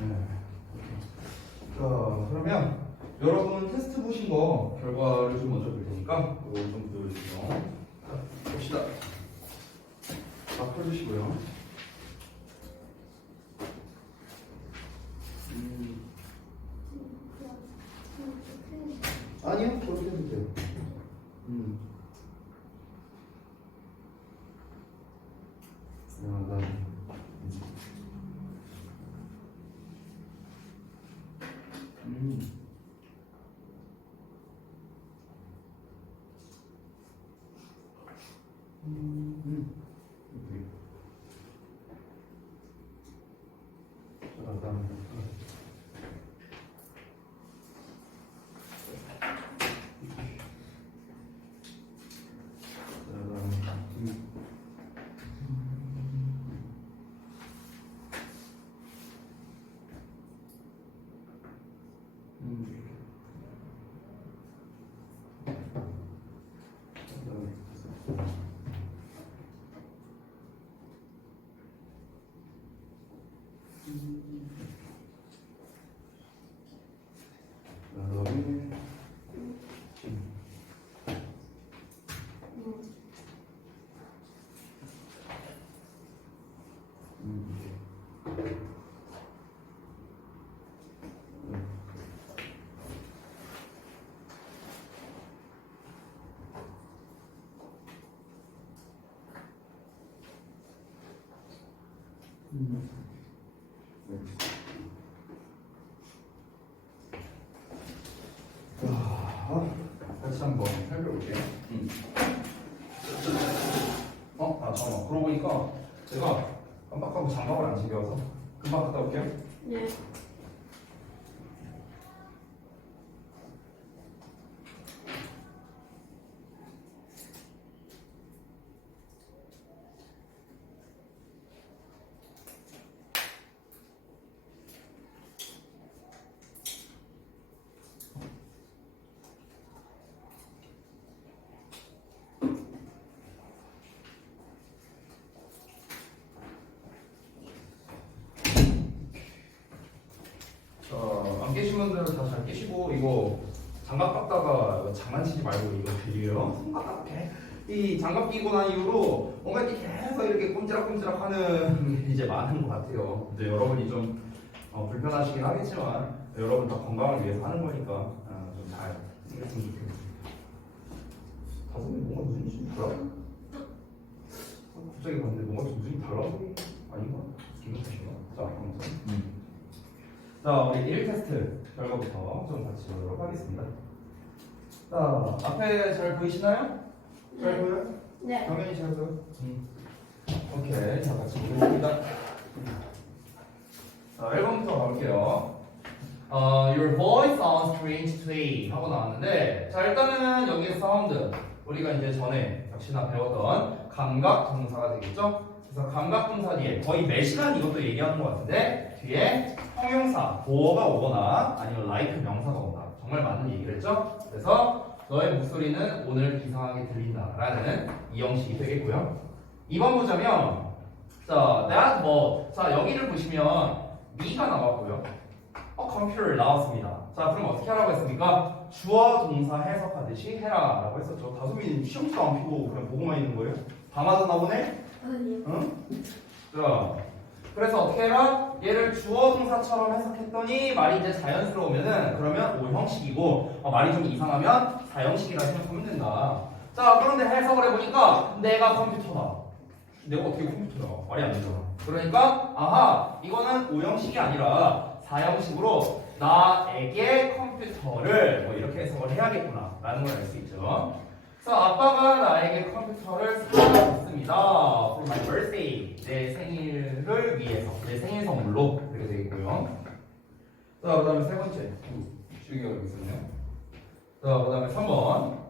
네. 자, 그러면 여러분 테스트 보신 거 결과를 좀 먼저 볼 테니까 이거 좀 보여주세요. 자, 봅시다. 다 펴주시고요. 아니요, 그렇게 해도 돼요. 다시 한번 살펴볼게요. 잠깐만. 그러고 보니까 제가 깜빡하고 장갑을 안 챙겨와서 금방 갔다 올게요. 네. 안 깨신 분들은 다 잘 깨시고 이거 장갑 깎다가 장난치지 말고 이거 드려요. 손가락 이 장갑 끼고 난 이후로 뭔가 이렇게 계속 이렇게 꼼지락꼼지락하는 게 이제 많은 것 같아요. 근데 여러분이 좀 불편하시긴 하겠지만 여러분 다 건강을 위해서 하는 거니까 좀 잘 생겼으면 좋겠네요. 다솜이 뭔가 무슨 일이 달라? 갑자기 봤는데 뭔가 무슨 일이 달라 보이 아닌가? 기분 탓인가? 자, 아무튼. 자, 우리 1 테스트 결과부터 좀 같이 보도록 하겠습니다. 자, 앞에 잘 보이시나요? 잘 네. 보여요? 네. 당연히 잘 보여요. 오케이, 자, 같이 보겠습니다. 자, 1번부터 가볼게요. Your voice sounds strange to me 하고 나왔는데, 자, 일단은 여기에 사운드 우리가 이제 전에 역시나 배웠던 감각 동사가 되겠죠? 그래서 감각 동사 뒤에 거의 매 시간 이것도 얘기하는 것 같은데 뒤에 형용사 보어가 오거나 아니면 like 명사가 온다. 정말 맞는 얘기를 했죠? 그래서 너의 목소리는 오늘 이상하게 들린다라는 이 형식이 되겠고요. 2번 보자면 자, that what 자, 여기를 보시면 me가 나왔고요. 컴퓨터를 나왔습니다. 자, 그럼 어떻게 하라고 했습니까? 주어 동사 해석하듯이 해라 라고 했었죠. 다솜이는 시험지도 안 피고 그냥 보고만 있는 거예요? 다 맞았나 보네? 아니요. 응? 자, 그래서 어떻게 해라? 얘를 주어 동사처럼 해석했더니 말이 이제 자연스러우면은 그러면 오형식이고 말이 좀 이상하면 사형식이라 생각하면 된다. 자, 그런데 해석을 해보니까 내가 컴퓨터다. 내가 어떻게 컴퓨터야? 말이 안 되잖아. 그러니까 아하, 이거는 오형식이 아니라 사형식으로 나에게 컴퓨터를 뭐 이렇게 해석을 해야겠구나 라는 걸 알 수 있죠. 그래서 아빠가 나에게 컴퓨터를 사줬습니다. For my birthday. 내 생일을 위해서. 내 생일 선물로. 이렇게 되겠고요. 자, 그 다음에 세 번째. 주기가 여기 있었네요. 자, 그 다음에 3번.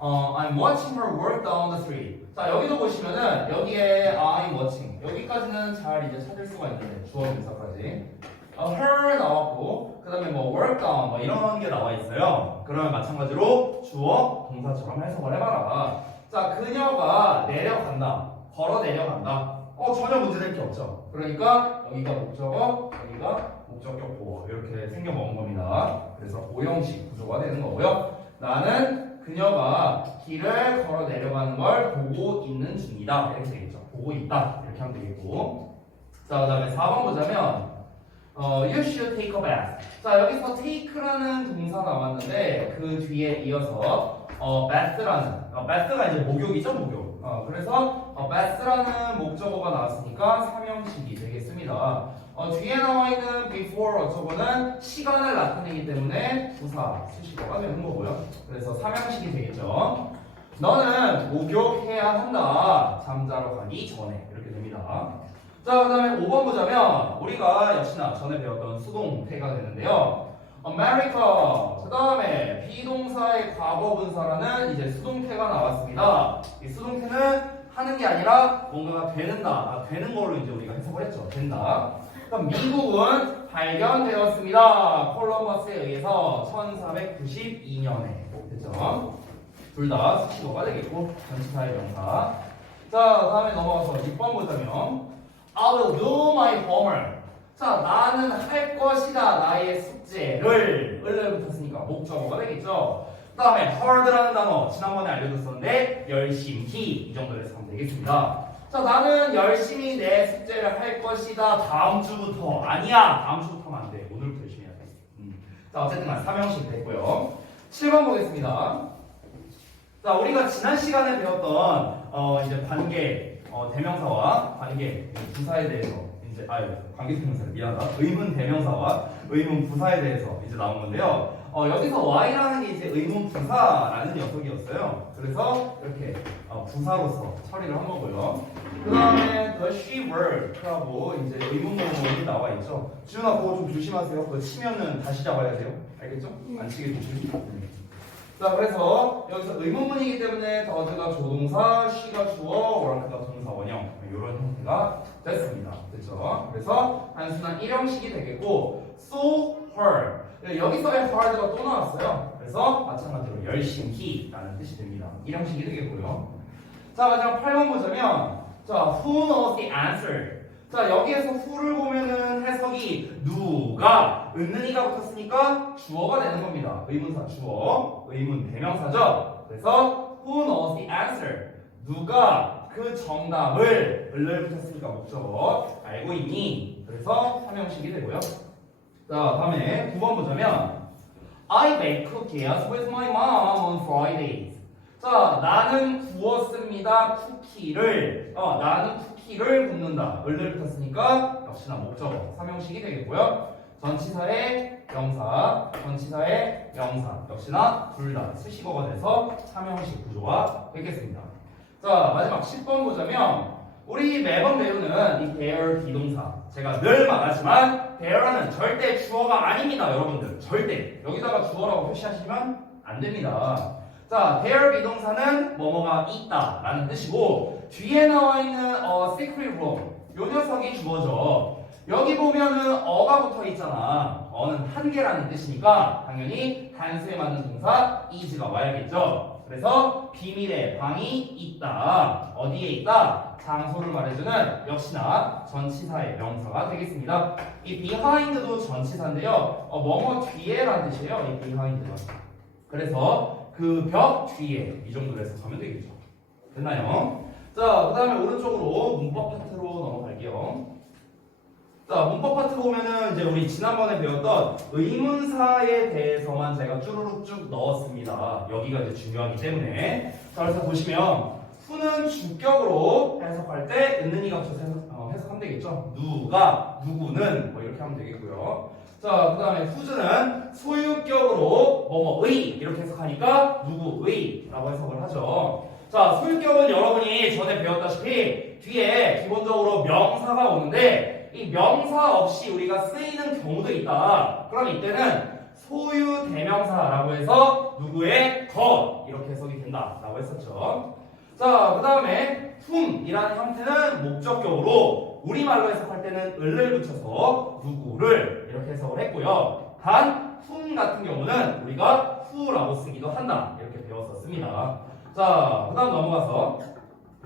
I'm watching her work down the street. 자, 여기도 보시면은 여기에 I'm watching. 여기까지는 잘 이제 찾을 수가 있는데 주어 동사까지. her 나왔고 그 다음에 뭐 work down 뭐 이런 게 나와 있어요. 그러면 마찬가지로 주어 동사처럼 해석을 해봐라. 자, 그녀가 내려간다. 걸어 내려간다. 전혀 문제될 게 없죠. 그러니까 여기가 목적어, 여기가 목적격 보어 이렇게 생겨먹은 겁니다. 그래서 오형식 구조가 되는 거고요. 나는 그녀가 길을 걸어 내려가는 걸 보고 있는 중이다. 이렇게 되겠죠. 보고 있다. 이렇게 하면 되겠고. 자, 그 다음에 4번 보자면 you should take a bath. 자, 여기서 take라는 동사 나왔는데 그 뒤에 이어서 bath가 이제 목욕이죠, 목욕. 그래서 bath라는 목적어가 나왔으니까 삼형식이 되겠습니다. 뒤에 나와 있는 before 어쩌고는 시간을 나타내기 때문에 부사 수식어가 되는 거고요. 그래서 삼형식이 되겠죠. 너는 목욕해야 한다. 잠자러 가기 전에 이렇게 됩니다. 자, 그 다음에 5번 보자면 우리가 역시나 전에 배웠던 수동태가 되는데요. America. 그 다음에 비동사의 과거 분사라는 이제 수동태가 나왔습니다. 이 수동태는 하는 게 아니라 뭔가가 되는 걸로 이제 우리가 해석을 했죠. 된다. 그럼 미국은 발견되었습니다. 콜럼버스에 의해서 1492년에 됐죠. 둘 다 수식어가 되겠고 전치사의 명사. 자, 다음에 넘어가서 6번 보자면 I will do my homework. 자, 나는 할 것이다. 나의 숙제를 을을 붙였으니까 목적어가 되겠죠. 그 다음에 hard라는 단어 지난번에 알려줬었는데 열심히 이 정도로 해서 하면 되겠습니다. 자, 나는 열심히 내 숙제를 할 것이다. 다음 주부터. 아니야, 다음 주부터 하면 안 돼. 오늘부터 열심히 해야 돼. 자, 어쨌든 간 3형식 됐고요. 7번 보겠습니다. 자, 우리가 지난 시간에 배웠던 이제 관계 대명사와 관계 부사에 대해서 이제 관계 대명사를 미안하다. 의문 대명사와 의문 부사에 대해서 이제 나온 건데요. 여기서 y라는 게 이제 의문 부사라는 녀석이었어요. 그래서 이렇게 부사로서 처리를 한 거고요. 그 다음에 the she work하고 이제 의문 모음이 나와 있죠. 지훈아 그거 좀 조심하세요. 그거 치면은 다시 잡아야 돼요. 알겠죠? 안 치게 조심. 자, 그래서 여기서 의문문이기 때문에 더즈가 조동사, she가 주어, work가 동사 원형 이런 형태가 됐습니다. 됐죠? 그래서 단순한 일형식이 되겠고 so hard 여기서의 hard가 또 나왔어요. 그래서 마찬가지로 열심히라는 뜻이 됩니다. 일형식이 되겠고요. 자, 마지막 8번 보자면 자, who knows the answer? 자, 여기에서 who를 보면은 해석이 누가 은는이가 붙었으니까 주어가 되는 겁니다. 의문사 주어, 의문 대명사죠. 그래서 who knows the answer? 누가 그 정답을 을을 붙였으니까 목적어 알고 있니? 그래서 삼형식이 되고요. 자, 다음에 9번 보자면 I bake cookies with my mom on Fridays. 자, 나는 구웠습니다. 쿠키를. 나는 쿠키를 굽는다. 을을 붙였으니까 역시나 목적어 삼형식이 되겠고요. 전치사의 명사, 전치사의 명사 역시나 둘 다 수식어가 돼서 삼형식 구조가 되겠습니다. 자, 마지막 10번 보자면 우리 매번 배우는 이 there 비동사 제가 늘 말하지만 there는 절대 주어가 아닙니다. 여러분들 절대 여기다가 주어라고 표시하시면 안 됩니다. 자, there 비동사는 뭐뭐가 있다 라는 뜻이고 뒤에 나와 있는 secret room 요 녀석이 주어죠. 여기 보면은 어가 붙어 있잖아. 어는 한 개라는 뜻이니까 당연히 단수에 맞는 동사 is가 와야겠죠. 그래서 비밀의 방이 있다. 어디에 있다? 장소를 말해주는 역시나 전치사의 명사가 되겠습니다. 이 behind도 전치사인데요. 뭐뭐 뒤에라는 뜻이에요. 이 behind가. 그래서 그 벽 뒤에 이 정도로 해서 가면 되겠죠. 됐나요? 자, 그 다음에 오른쪽으로 문법 파트로 넘어갈게요. 자, 문법 파트 보면은 이제 우리 지난번에 배웠던 의문사에 대해서만 제가 쭈루룩 쭉 넣었습니다. 여기가 이제 중요하기 때문에. 자, 그래서 보시면 후는 주격으로 해석할 때 은는이가 붙여서 해석하면 되겠죠. 누가, 누구는 뭐 이렇게 하면 되겠고요. 자, 그 다음에 후즈는 소유격으로 뭐뭐의 이렇게 해석하니까 누구의 라고 해석을 하죠. 자, 소유격은 여러분이 전에 배웠다시피 뒤에 기본적으로 명사가 오는데 이 명사 없이 우리가 쓰이는 경우도 있다. 그럼 이때는 소유 대명사라고 해서 누구의 것 이렇게 해석이 된다라고 했었죠. 자, 그 다음에 whom이라는 형태는 목적격으로 우리말로 해석할 때는 을을 붙여서 누구를 이렇게 해석을 했고요. 단 whom 같은 경우는 우리가 who라고 쓰기도 한다 이렇게 배웠었습니다. 자, 그 다음 넘어가서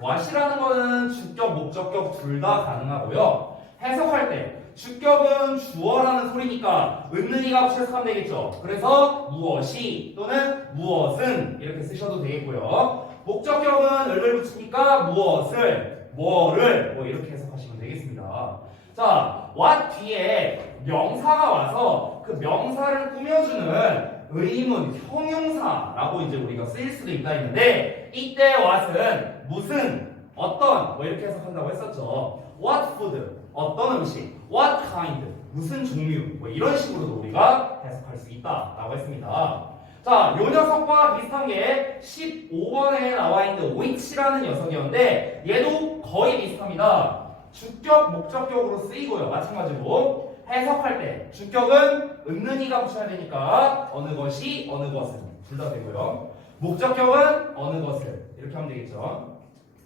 what이라는 거는 주격, 목적격 둘 다 가능하고요. 해석할 때 주격은 주어라는 소리니까 은는이가 해석하면 되겠죠. 그래서 무엇이 또는 무엇은 이렇게 쓰셔도 되겠고요. 목적격은 을을 붙이니까 무엇을, 뭐를 뭐 이렇게 해석하시면 되겠습니다. 자, what 뒤에 명사가 와서 그 명사를 꾸며주는 의문, 형용사라고 이제 우리가 쓰일 수도 있다 했는데 이때 what은 무슨, 어떤 뭐 이렇게 해석한다고 했었죠. what food, 어떤 음식, what kind, 무슨 종류 뭐 이런 식으로도 우리가 해석할 수 있다라고 했습니다. 자, 요 녀석과 비슷한 게 15번에 나와 있는 which라는 녀석이었는데 얘도 거의 비슷합니다. 주격, 목적격으로 쓰이고요. 마찬가지로 해석할 때 주격은 은는이가 붙여야 되니까 어느 것이, 어느 것은 둘 다 되고요. 목적격은 어느 것을 이렇게 하면 되겠죠.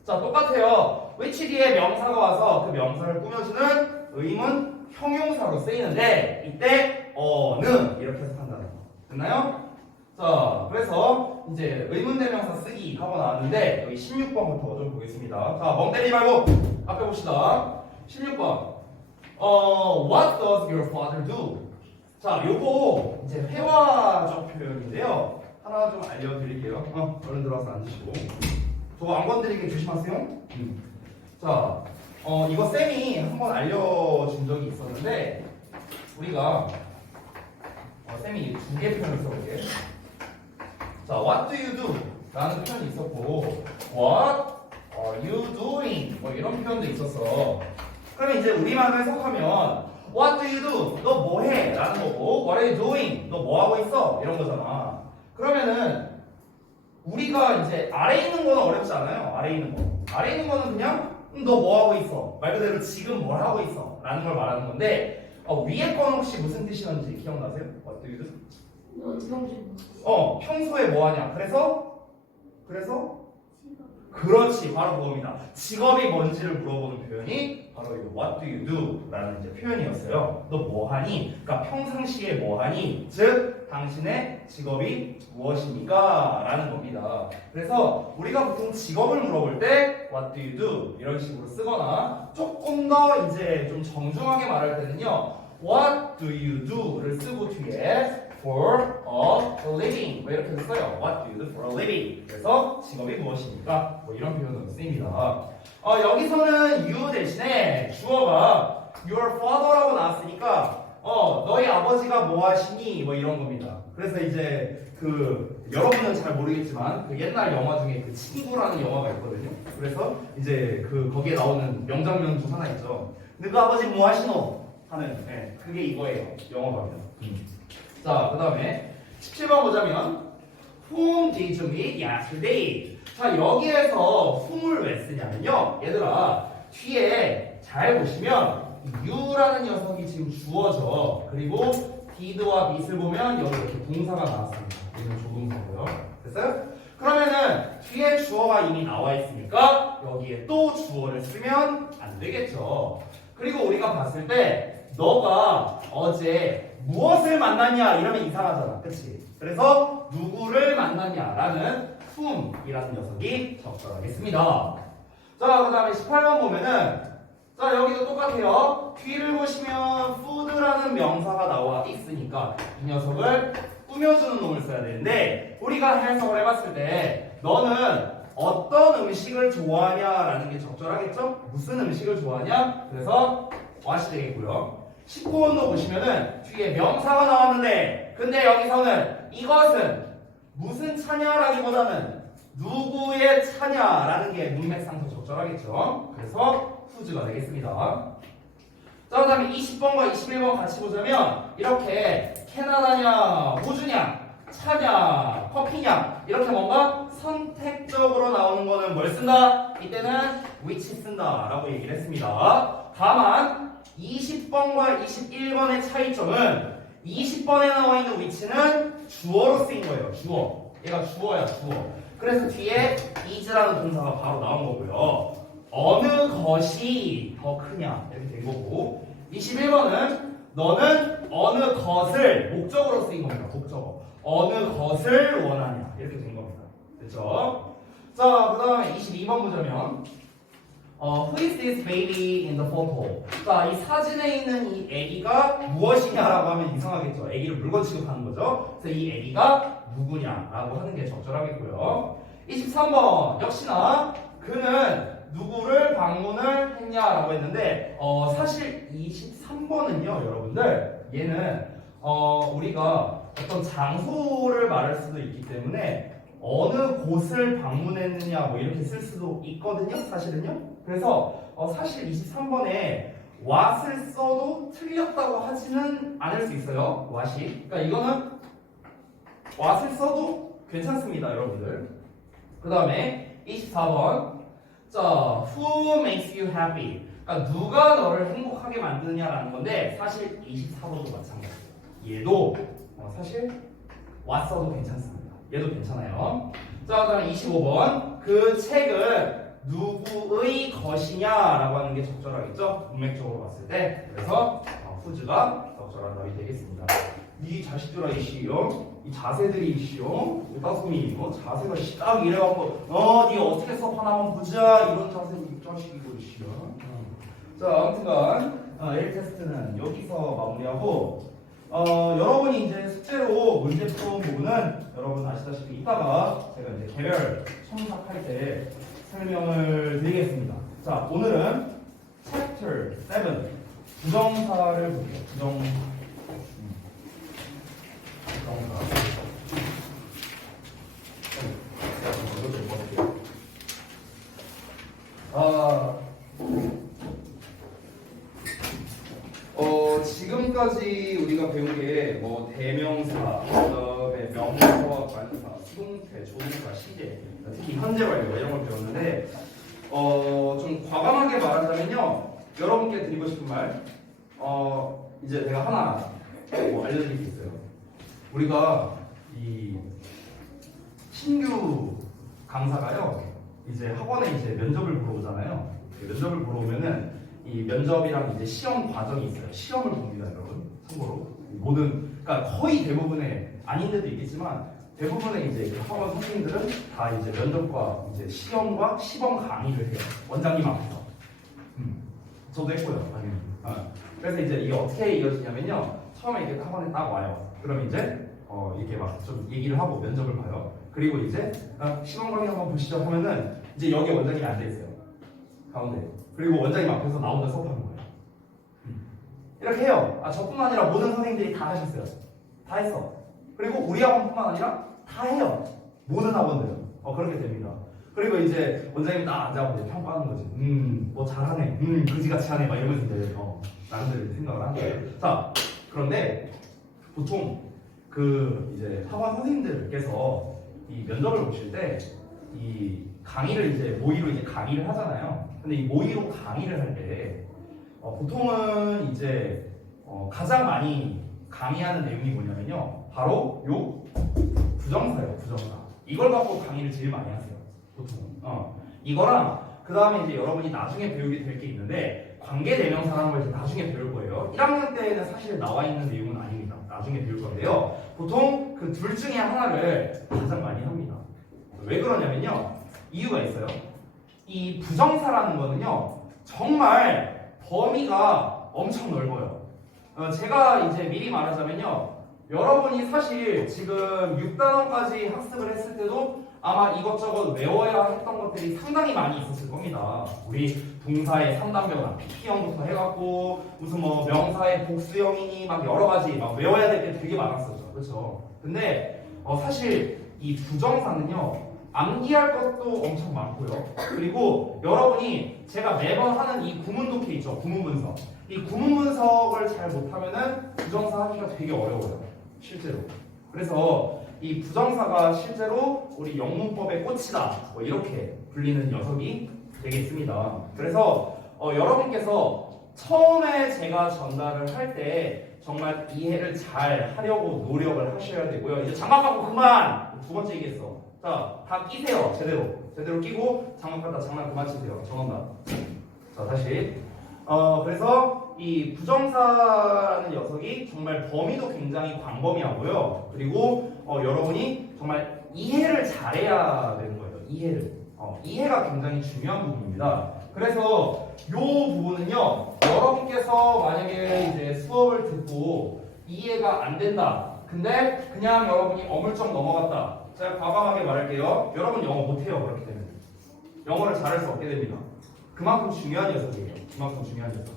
자, 똑같아요. which 뒤에 명사가 와서 그 명사를 꾸며주는 의문, 형용사로 쓰이는데 이때 어느 이렇게 해석한다는 거. 됐나요? 자, 그래서 이제 의문대명사 쓰기 하고 나왔는데 여기 16번부터 좀 보겠습니다. 자, 멍 때리지 말고 앞에 봅시다. 16번. What does your father do? 자, 요거 이제 회화적 표현인데요. 하나 좀 알려드릴게요. 얼른 들어와서 앉으시고. 저거 안 건드리게 조심하세요. 자, 이거 쌤이 한번 알려준 적이 있었는데 우리가 쌤이 두 개 표현을 써볼게요. 자, what do you do? 라는 표현이 있었고 what are you doing? 뭐 이런 표현도 있었어. 그러면 이제 우리말로 해석하면 what do you do? 너 뭐 해? 라는 거고 what are you doing? 너 뭐 하고 있어? 이런 거잖아. 그러면은 우리가 이제 아래에 있는 거는 어렵지 않아요. 아래에 있는 거. 아래에 있는 거는 그냥 너 뭐 하고 있어? 말 그대로 지금 뭘 하고 있어? 라는 걸 말하는 건데 위에 건 혹시 무슨 뜻이었는지 기억나세요? What do you do? 평소에 뭐 하냐? 그래서 그렇지, 바로 그겁니다. 직업이 뭔지를 물어보는 표현이 바로 이 What do you do? 라는 이제 표현이었어요. 너 뭐 하니? 그러니까 평상시에 뭐 하니? 즉 당신의 직업이 무엇입니까? 라는 겁니다. 그래서 우리가 보통 직업을 물어볼 때 What do you do? 이런 식으로 쓰거나 조금 더 이제 좀 정중하게 말할 때는요 What do you do?를 쓰고 뒤에 for a living 뭐 이렇게 써요. What do you do for a living? 그래서 직업이 무엇입니까? 뭐 이런 표현으로 쓰입니다. 여기서는 you 대신에 주어가 your father라고 나왔으니까 너희 아버지가 뭐 하시니? 뭐 이런 겁니다. 그래서 이제 여러분은 잘 모르겠지만 그 옛날 영화 중에 그 친구라는 영화가 있거든요. 그래서 이제 거기에 나오는 명장면 중 하나 있죠. 근데 그 아버지 뭐 하시노? 하는 그게 이거예요. 영어가면. 자, 그 다음에 17번 보자면 Whom did you meet yesterday? 자, 여기에서 whom을 왜 쓰냐면요 얘들아 뒤에 잘 보시면 you라는 녀석이 지금 주어져. 그리고 did와 meet을 보면 여기 이렇게 동사가 나왔습니다. 여기는 조동사고요. 됐어요? 그러면은 뒤에 주어가 이미 나와 있으니까 여기에 또 주어를 쓰면 안 되겠죠. 그리고 우리가 봤을 때 너가 어제 무엇을 만났냐 이러면 이상하잖아. 그치? 그래서 누구를 만났냐라는 whom이라는 녀석이 적절하겠습니다. 자, 그 다음에 18번 보면은 자, 여기도 똑같아요. 뒤를 보시면 food라는 명사가 나와 있으니까 이 녀석을 꾸며주는 놈을 써야 되는데 우리가 해석을 해봤을 때 너는 어떤 음식을 좋아하냐라는 게 적절하겠죠? 무슨 음식을 좋아하냐? 그래서 what이 되겠고요. 19번도 보시면은 뒤에 명사가 나왔는데 근데 여기서는 이것은 무슨 차냐라기보다는 누구의 차냐라는 게 문맥상도 적절하겠죠. 그래서 whose가 되겠습니다. 자, 그 다음에 20번과 21번 같이 보자면 이렇게 캐나다냐, 호주냐, 차냐, 커피냐 이렇게 뭔가 선택적으로 나오는 거는 뭘 쓴다? 이때는 which 쓴다 라고 얘기를 했습니다. 다만 20번과 21번의 차이점은 20번에 나와 있는 which는 주어로 쓰인 거예요. 주어. 얘가 주어야, 주어. 그래서 뒤에 is라는 동사가 바로 나온 거고요. 어느 것이 더 크냐 이렇게 된 거고 21번은 너는 어느 것을 목적으로 쓰인 겁니다. 목적어. 어느 것을 원하냐 이렇게 된 겁니다. 됐죠? 자, 그 다음에 22번 보자면 Who is this baby in the photo? 자, 이 사진에 있는 이 애기가 무엇이냐라고 하면 이상하겠죠. 애기를 물건 취급하는 거죠. 그래서 이 애기가 누구냐라고 하는 게 적절하겠고요. 23번 역시나 그는 누구를 방문을 했냐라고 했는데 사실 23번은요, 여러분들 얘는 우리가 어떤 장소를 말할 수도 있기 때문에 어느 곳을 방문했느냐 뭐 이렇게 쓸 수도 있거든요, 사실은요. 그래서 사실 23번에 what을 써도 틀렸다고 하지는 않을 수 있어요, what이. 그러니까 이거는 what을 써도 괜찮습니다, 여러분들. 그 다음에 24번 자, who makes you happy? 그러니까 누가 너를 행복하게 만드느냐라는 건데 사실 24번도 마찬가지예요. 얘도 사실 what 써도 괜찮습니다. 얘도 괜찮아요. 자, 그다음 25번 그 책은 누구의 것이냐라고 하는 게 적절하겠죠? 문맥적으로 봤을 때. 그래서 who's가 적절한 답이 되겠습니다. 이 자식들아 이씨요, 이 자세들이 이씨요, 따스미 자세가 딱 이래갖고 니 어떻게 수업하나 한번 보자 이런 자세 이 자식이고 이씨요. 자, 아무튼간 L 테스트는 여기서 마무리하고 여러분이 이제 숙제로 문제 푸는 부분은 여러분 아시다시피 이따가 제가 이제 개별 첨삭할 때 설명을 드리겠습니다. 자, 오늘은 Chapter 7 부정사를 볼게요. 부정사. 지금까지 우리가 배운 게 뭐 대명사, 그다음에 명사와 관사, 수동태, 조동사, 시제, 특히 현재 완료 이런 걸 배웠는데 좀 과감하게 말하자면요, 여러분께 드리고 싶은 말 이제 내가 하나 알려드릴 게 있어요. 우리가 이 신규 강사가요, 이제 학원에 이제 면접을 보러 오잖아요. 면접을 보러 오면은 이 면접이랑 이제 시험 과정이 있어요. 시험을 봅니다, 여러분. 참고로 그러니까 거의 대부분의 아닌 데도 있겠지만 대부분의 이제 학원 선생님들은 다 이제 면접과 이제 시험과 시범 강의를 해요. 원장님 앞에서. 저도 했고요, 당연히. 그래서 이제 이게 어떻게 이어지냐면요, 처음에 이렇게 학원에 딱 와요. 그럼 이제 이렇게 막 좀 얘기를 하고 면접을 봐요. 그리고 이제 시범 강의 한번 보시죠 하면은 이제 여기 원장님이 앉아 있어요, 가운데. 그리고 원장님 앞에서 나 혼자 수업하는 거예요. 이렇게 해요. 저뿐만 아니라 모든 선생님들이 다 하셨어요. 다 했어. 그리고 우리 학원뿐만 아니라 다 해요. 모든 학원들은. 그렇게 됩니다. 그리고 이제 원장님이 딱 앉아서 이제 평가하는 거지. 뭐 잘하네. 그지같이 하네. 막 이러면서 이제 나름대로 생각을 하는 거예요. 자, 그런데 보통 그 이제 학원 선생님들께서 이 면접을 보실 때 이 강의를 이제 모의로 이제 강의를 하잖아요. 근데 이 모의로 강의를 할 때 보통은 이제 가장 많이 강의하는 내용이 뭐냐면요, 바로 요 부정사예요. 부정사. 이걸 갖고 강의를 제일 많이 하세요, 보통. 이거랑 그 다음에 이제 여러분이 나중에 배우게 될 게 있는데 관계대명사라는 걸 이제 나중에 배울 거예요. 1학년 때는 사실 나와 있는 내용은 아닙니다. 나중에 배울 건데요. 보통 그 둘 중에 하나를 가장 많이 합니다. 왜 그러냐면요, 이유가 있어요. 이 부정사라는 거는요, 정말 범위가 엄청 넓어요. 제가 이제 미리 말하자면요, 여러분이 사실 지금 6단원까지 학습을 했을 때도 아마 이것저것 외워야 했던 것들이 상당히 많이 있었을 겁니다. 우리 동사의 3단변화, PP형부터 해갖고 무슨 뭐 명사의 복수형이니 막 여러 가지 막 외워야 될 게 되게 많았었죠. 그렇죠? 근데 사실 이 부정사는요, 암기할 것도 엄청 많고요. 그리고 여러분이 제가 매번 하는 이 구문 독해 있죠, 구문 분석. 이 구문 분석을 잘 못하면은 부정사 하기가 되게 어려워요, 실제로. 그래서 이 부정사가 실제로 우리 영문법의 꽃이다, 뭐 이렇게 불리는 녀석이 되겠습니다. 그래서 여러분께서 처음에 제가 전달을 할 때 정말 이해를 잘 하려고 노력을 하셔야 되고요. 이제 장갑하고 그만! 두 번째 얘기했어. 자, 다 끼세요. 제대로 끼고 장갑 장난 그만 치세요. 전원다. 자, 다시. 그래서 이 부정사라는 녀석이 정말 범위도 굉장히 광범위하고요. 그리고 여러분이 정말 이해를 잘해야 되는 거예요. 이해를. 이해가 굉장히 중요한 부분입니다. 그래서 이 부분은요, 여러분께서 만약에 이제 수업을 듣고 이해가 안 된다. 근데 그냥 여러분이 어물쩍 넘어갔다. 제가 과감하게 말할게요. 여러분 영어 못해요. 그렇게 되면 영어를 잘할 수 없게 됩니다. 그만큼 중요한 녀석이에요. 그만큼 중요한 녀석.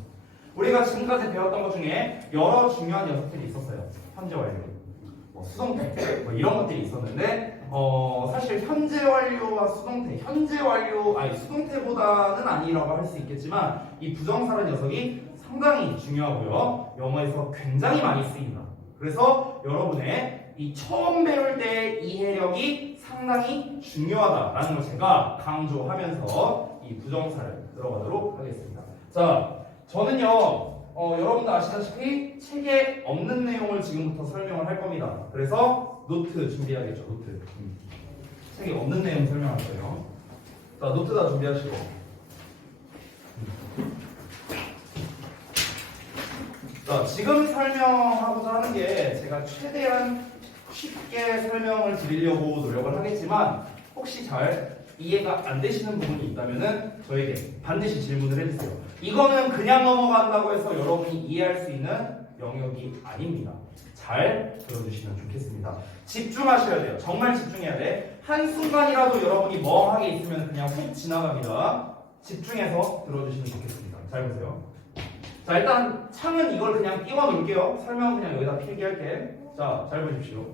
우리가 지금까지 배웠던 것 중에 여러 중요한 녀석들이 있었어요. 현재 완료, 수동태 뭐 이런 것들이 있었는데 사실 현재 완료와 수동태, 현재 완료 아니 수동태보다는 아니라고 할 수 있겠지만 이 부정사란 녀석이 상당히 중요하고요. 영어에서 굉장히 많이 쓰입니다. 그래서 여러분의 이 처음 배울 때 이해력이 상당히 중요하다라는 걸 제가 강조하면서 이 부정사를 들어가도록 하겠습니다. 자, 저는요 여러분도 아시다시피 책에 없는 내용을 지금부터 설명을 할 겁니다. 그래서 노트 준비해야겠죠. 노트. 책에 없는 내용 설명할 거예요. 자, 노트 다 준비하시고. 자, 지금 설명하고자 하는 게 제가 최대한 쉽게 설명을 드리려고 노력을 하겠지만 혹시 잘 이해가 안 되시는 부분이 있다면은 저에게 반드시 질문을 해주세요. 이거는 그냥 넘어간다고 해서 여러분이 이해할 수 있는 영역이 아닙니다. 잘 들어주시면 좋겠습니다. 집중하셔야 돼요. 정말 집중해야 돼. 한순간이라도 여러분이 멍하게 있으면 그냥 훅 지나갑니다. 집중해서 들어주시면 좋겠습니다. 잘 보세요. 자, 일단 창은 이걸 그냥 띄워 놓을게요. 설명은 그냥 여기다 필기할게. 자, 잘 보십시오.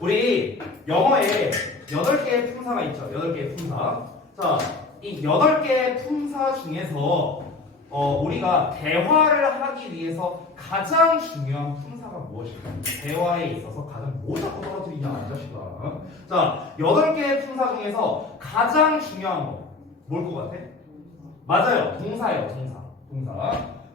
우리 영어에 8개의 품사가 있죠. 8개의 품사. 자, 이 8개의 품사 중에서 우리가 대화를 하기 위해서 가장 중요한 품사가 무엇일까요? 대화에 있어서 가장 뭐 자꾸 떨어뜨리냐, 이 자식아. 자, 8개의 품사 중에서 가장 중요한 거 뭘 것 같아? 맞아요. 동사예요. 동사.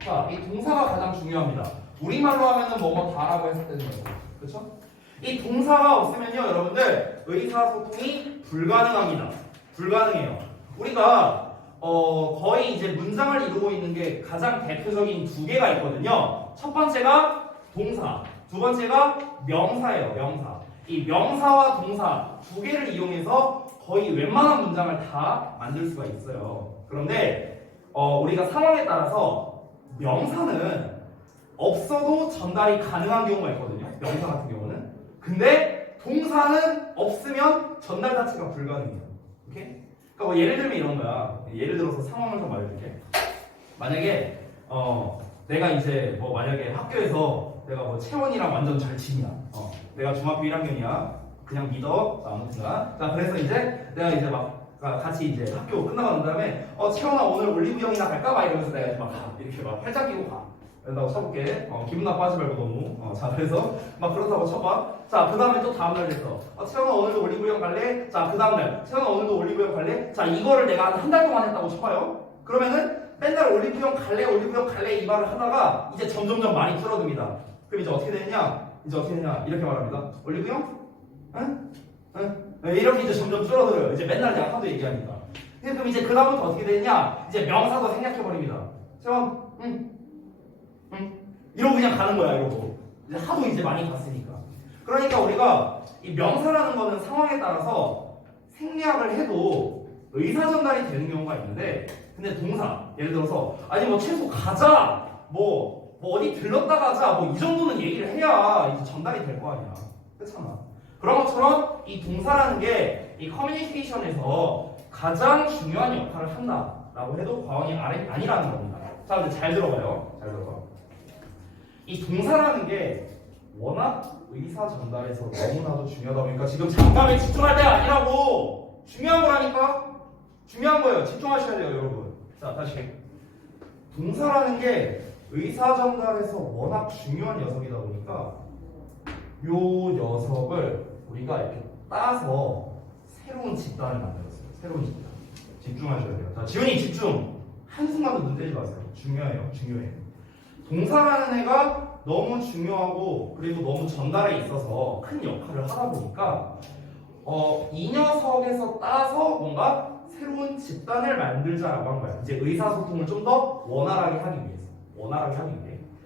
자, 이 동사가 가장 중요합니다. 우리말로 하면은 뭐뭐 다라고 했을 때는 거죠. 그렇죠? 이 동사가 없으면요, 여러분들 의사소통이 불가능합니다. 불가능해요. 우리가 거의 이제 문장을 이루고 있는 게 가장 대표적인 두 개가 있거든요. 첫 번째가 동사, 두 번째가 명사예요. 명사. 이 명사와 동사 두 개를 이용해서 거의 웬만한 문장을 다 만들 수가 있어요. 그런데 우리가 상황에 따라서 명사는 없어도 전달이 가능한 경우가 있거든요. 명사 같은 경우는. 근데 동사는 없으면 전달 자체가 불가능해요. 오케이? 그러니까 뭐 예를 들면 이런 거야. 예를 들어서 상황을 좀 말해줄게. 만약에 내가 이제 뭐 만약에 학교에서 내가 뭐 채원이랑 완전 절친이야. 내가 중학교 1학년이야. 그냥 믿어. 자, 아무튼가. 자, 그래서 이제 내가 이제 막 같이 이제 학교 끝나고 난 다음에 채원아 오늘 올리브영이나 갈까? 막 이러면서 내가 이제 막 이렇게 막 팔짱 끼고 가. 그런다고 쳐볼게. 기분 나빠하지 말고 너무. 자, 그래서 막 그렇다고 쳐봐. 자, 그 다음에 또 다음날 됐어. 채원아 오늘도 올리브영 갈래? 자, 그 다음날 채원아 오늘도 올리브영 갈래? 자, 이거를 내가 한 달 동안 했다고 쳐봐요. 그러면은 맨날 올리브영 갈래 이 말을 하다가 이제 점점점 많이 줄어듭니다. 그럼 이제 어떻게 되느냐? 이렇게 말합니다. 올리브영? 응? 이렇게 이제 점점 줄어들어요. 이제 맨날 내가 하도 얘기하니까. 그럼 이제 그 다음부터 어떻게 되느냐? 이제 명사도 생략해버립니다. 채원, 응? 이러고 그냥 가는 거야, 이러고. 이제 하도 이제 많이 갔으니까. 그러니까 우리가 이 명사라는 거는 상황에 따라서 생략을 해도 의사 전달이 되는 경우가 있는데, 근데 동사, 예를 들어서 아니 뭐 최소 가자, 뭐 어디 들렀다 가자, 뭐 이 정도는 얘기를 해야 이제 전달이 될 거 아니야. 그렇잖아. 그런 것처럼 이 동사라는 게 이 커뮤니케이션에서 가장 중요한 역할을 한다라고 해도 과언이 아니라는 겁니다. 자, 근데 잘 들어봐요. 잘 들어봐. 이 동사라는 게 워낙 의사 전달에서 너무나도 중요하다 보니까 지금 잠깐에 집중할 때 아니라고! 중요한 거라니까? 중요한 거예요. 집중하셔야 돼요, 여러분. 자, 다시. 동사라는 게 의사 전달에서 워낙 중요한 녀석이다 보니까 요 녀석을 우리가 이렇게 따서 새로운 집단을 만들었어요. 새로운 집단. 집중하셔야 돼요. 자, 지훈이 집중! 한순간도 눈 떼지 마세요. 중요해요. 중요해요. 동사라는 애가 너무 중요하고 그리고 너무 전달에 있어서 큰 역할을 하다 보니까 이 녀석에서 따서 뭔가 새로운 집단을 만들자라고 한 거야. 이제 의사소통을 좀 더 원활하게 하기 위해서.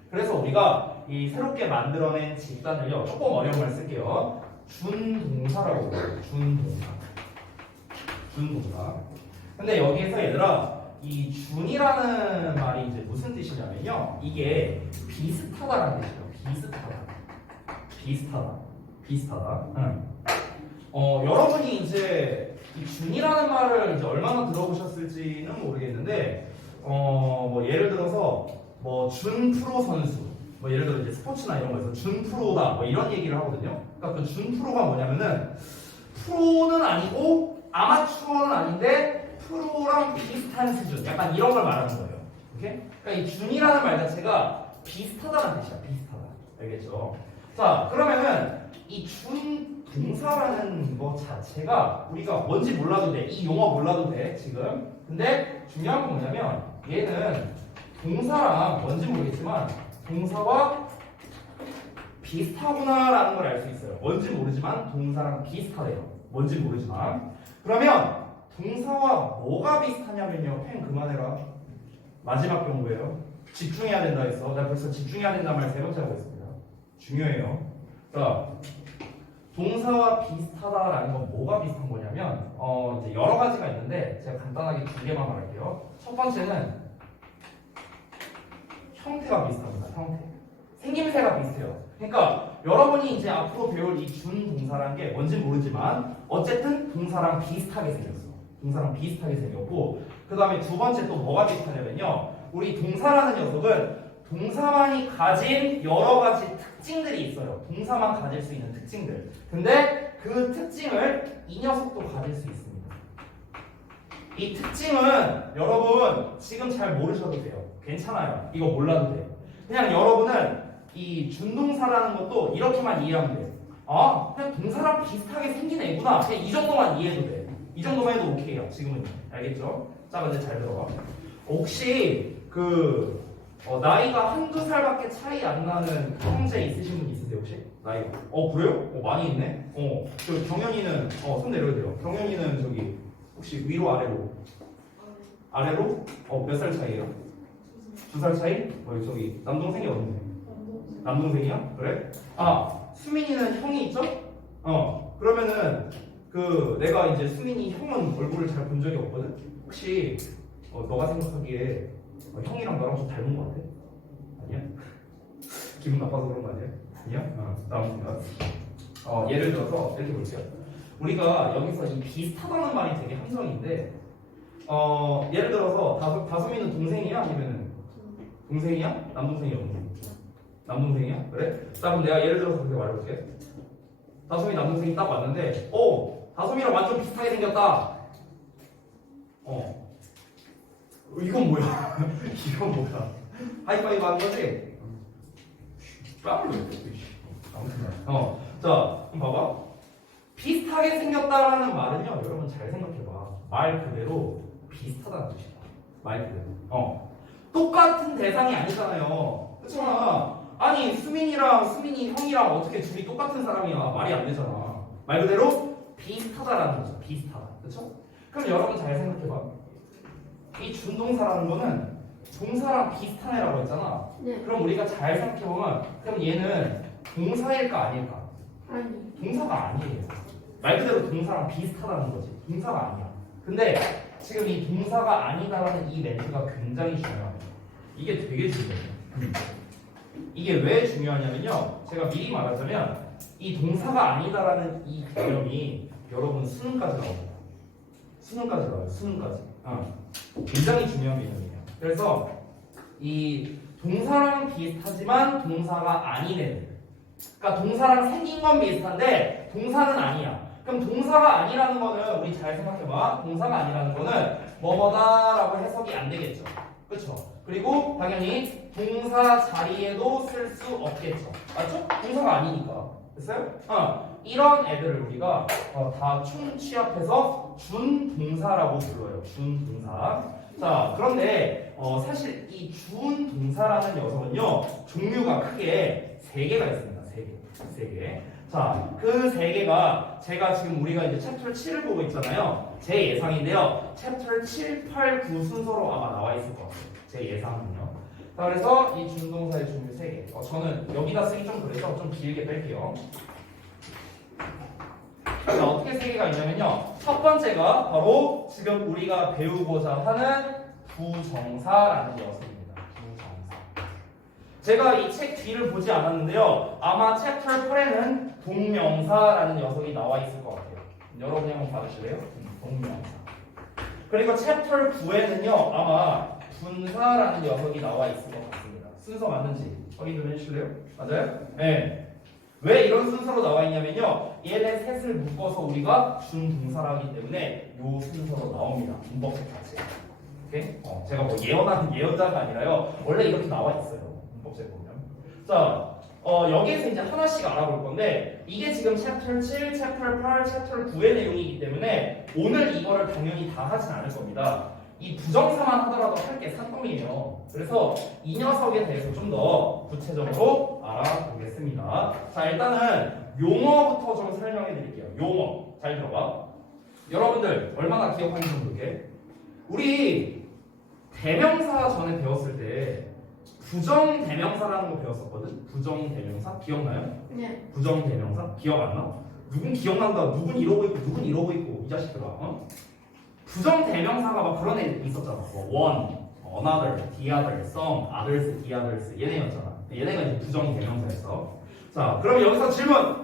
그래서 우리가 이 새롭게 만들어낸 집단을요, 조금 어려운 말 쓸게요. 준동사라고 해요. 준동사. 준동사. 근데 여기에서 얘들아 이 준이라는 말이 이제 무슨 뜻이냐면요. 이게 비슷하다라는 뜻이에요. 비슷하다. 응. 여러분이 이제 이 준이라는 말을 이제 얼마나 들어보셨을지는 모르겠는데, 뭐 예를 들어서 뭐 준 프로 선수, 뭐 예를 들어 이제 스포츠나 이런 거에서 준 프로다, 뭐 이런 얘기를 하거든요. 그러니까 그 준 프로가 뭐냐면은 프로는 아니고 아마추어는 아닌데 프로랑 비슷한 수준, 약간 이런 걸 말하는 거예요. 오케이? 그러니까 이 준이라는 말 자체가 비슷하다는 뜻이야. 비슷하다. 알겠죠? 자, 그러면은 이 준 동사라는 것 자체가 우리가 뭔지 몰라도 돼. 이 용어 몰라도 돼, 지금. 근데 중요한 건 뭐냐면 얘는 동사랑 뭔지 모르겠지만 동사와 비슷하구나라는 걸 알 수 있어요. 뭔지 모르지만 동사랑 비슷하대요. 뭔지 모르지만. 그러면 동사와 뭐가 비슷하냐면요. 펜 그만해라. 마지막 경고예요. 집중해야 된다 했어. 나 벌써 집중해야 된다 말 세 번째 하고 있습니다. 중요해요. 자, 동사와 비슷하다라는 건 뭐가 비슷한 거냐면 이제 여러 가지가 있는데 제가 간단하게 두 개만 말할게요. 첫 번째는 형태가 비슷합니다. 형태. 생김새가 비슷해요. 그러니까 여러분이 이제 앞으로 배울 이 준동사라는 게 뭔지 모르지만 어쨌든 동사랑 비슷하게 생겼어. 동사랑 비슷하게 생겼고 그 다음에 두 번째 또 뭐가 비슷하냐면요. 우리 동사라는 녀석은 동사만이 가진 여러 가지 특징들이 있어요. 동사만 가질 수 있는 특징들. 근데 그 특징을 이 녀석도 가질 수 있습니다. 이 특징은 여러분 지금 잘 모르셔도 돼요. 괜찮아요. 이거 몰라도 돼요. 그냥 여러분은 이 준동사라는 것도 이렇게만 이해하면 돼요. 아, 그냥 동사랑 비슷하게 생긴 애구나. 그냥 이 정도만 이해해도 돼. 이 정도만 해도 오케이야. 지금은. 알겠죠? 자, 근데 잘 들어봐. 혹시 나이가 한두 살밖에 차이 안 나는 형제 있으신 분 있으세요, 혹시? 나이가. 그래요? 많이 있네? 저 경연이는, 손 내려도 돼요. 경연이는 저기, 혹시 위로 아래로? 아래로? 몇 살 차이예요? 2살 차이? 저기, 남동생이 어딨네? 남동생이야? 그래? 수민이는 형이 있죠? 그러면은, 내가 이제 수민이 형은 얼굴을 잘 본 적이 없거든? 혹시, 너가 생각하기에 형이랑 나랑 좀 닮은 것 같아? 아니야? 기분 나빠서 그런 거 아니야? 아니야? 아무튼 예를 들어서 이렇게 볼게요. 우리가 여기서 이 비슷하다는 말이 되게 함정인데 예를 들어서 다솜이는 동생이야? 아니면 동생이야? 남동생이야? 남동생이야? 그래? 자, 그럼 내가 예를 들어서 그렇게 말해볼게. 다솜이 남동생이 딱 왔는데 다솜이랑 완전 비슷하게 생겼다. 이건 뭐야? 이건 뭐야? 하이파이브 하는 거지? 뺨을 왜 아무튼 자, 그럼 봐봐. 비슷하게 생겼다라는 말은요, 여러분 잘 생각해봐. 말 그대로 비슷하다는 뜻이다. 말 그대로. 똑같은 대상이 아니잖아요. 그렇잖아. 아니, 수민이 형이랑 어떻게 둘이 똑같은 사람이야? 말이 안 되잖아. 말 그대로 비슷하다라는 거죠. 비슷하다. 그렇죠? 그럼 여러분 잘 생각해봐. 이 준동사라는 거는 동사랑 비슷한 애라고 했잖아. 네. 그럼 우리가 잘 생각해보면 그럼 얘는 동사일까 아닐까? 아니. 동사가 아니에요. 말 그대로 동사랑 비슷하다는 거지. 동사가 아니야. 근데 지금 이 동사가 아니다라는 이 멘트가 굉장히 중요해요. 이게 되게 중요해요. 이게 왜 중요하냐면요. 제가 미리 말하자면 이 동사가 아니다라는 이 개념이 여러분 수능까지 나옵니다. 수능까지 나와요. 수능까지. 굉장히 중요한 개념이에요. 그래서 이 동사랑 비슷하지만 동사가 아닌 애들. 그러니까 동사랑 생긴 건 비슷한데 동사는 아니야. 그럼 동사가 아니라는 거는 우리 잘 생각해봐. 동사가 아니라는 거는 뭐뭐다라고 해석이 안 되겠죠. 그렇죠? 그리고 당연히 동사 자리에도 쓸 수 없겠죠. 맞죠? 동사가 아니니까. 됐어요? 이런 애들을 우리가 다 총취합해서 준동사라고 불러요. 준동사. 자, 그런데 사실 이 준동사라는 녀석은요 종류가 크게 3개가 있습니다. 3개. 자, 그 3개가 제가 지금 우리가 이제 챕터 7을 보고 있잖아요. 제 예상인데요. 챕터 7, 8, 9 순서로 아마 나와 있을 것 같아요. 제 예상은요. 자, 그래서 이 준동사의 종류 3개. 저는 여기다 쓰기 좀 그래서 좀 길게 뺄게요. 자, 어떻게 3개가 있냐면요. 첫 번째가 바로 지금 우리가 배우고자 하는 부정사라는 녀석입니다. 부정사. 제가 이 책 뒤를 보지 않았는데요. 아마 챕터 8에는 동명사라는 녀석이 나와 있을 것 같아요. 여러분이 한번 받으실래요? 동명사. 그리고 챕터 9에는요. 아마 분사라는 녀석이 나와 있을 것 같습니다. 순서 맞는지 확인 좀 해주실래요? 맞아요? 네. 왜 이런 순서로 나와 있냐면요. 얘네 셋을 묶어서 우리가 준동사라기 때문에 요 순서로 나옵니다. 문법책 자체. 오케이? 제가 뭐 예언하는 예언자가 아니라요. 원래 이렇게 나와 있어요. 문법책 보면. 자, 여기에서 이제 하나씩 알아볼 건데 이게 지금 챕터 7, 챕터 8, 챕터 9의 내용이기 때문에 오늘 이거를 당연히 다 하진 않을 겁니다. 이 부정사만 하더라도 할 게 산더미예요. 그래서 이 녀석에 대해서 좀 더 구체적으로 알아보겠습니다. 자, 일단은 용어부터 좀 설명해 드릴게요. 용어. 잘 들어봐. 여러분들 얼마나 기억하는지 좀 볼게. 우리 대명사 전에 배웠을 때 부정대명사라는 거 배웠었거든? 부정대명사? 기억나요? 네. 부정대명사? 기억 안 나? 누군 기억난다. 누군 이러고 있고 누군 이러고 있고 이 자식들아. 부정대명사가 막 그런 애 있었잖아. 뭐 one, another, the other, some, others, the others 얘네였잖아. 얘네가 이제 부정대명사였어. 자, 그럼 여기서 질문.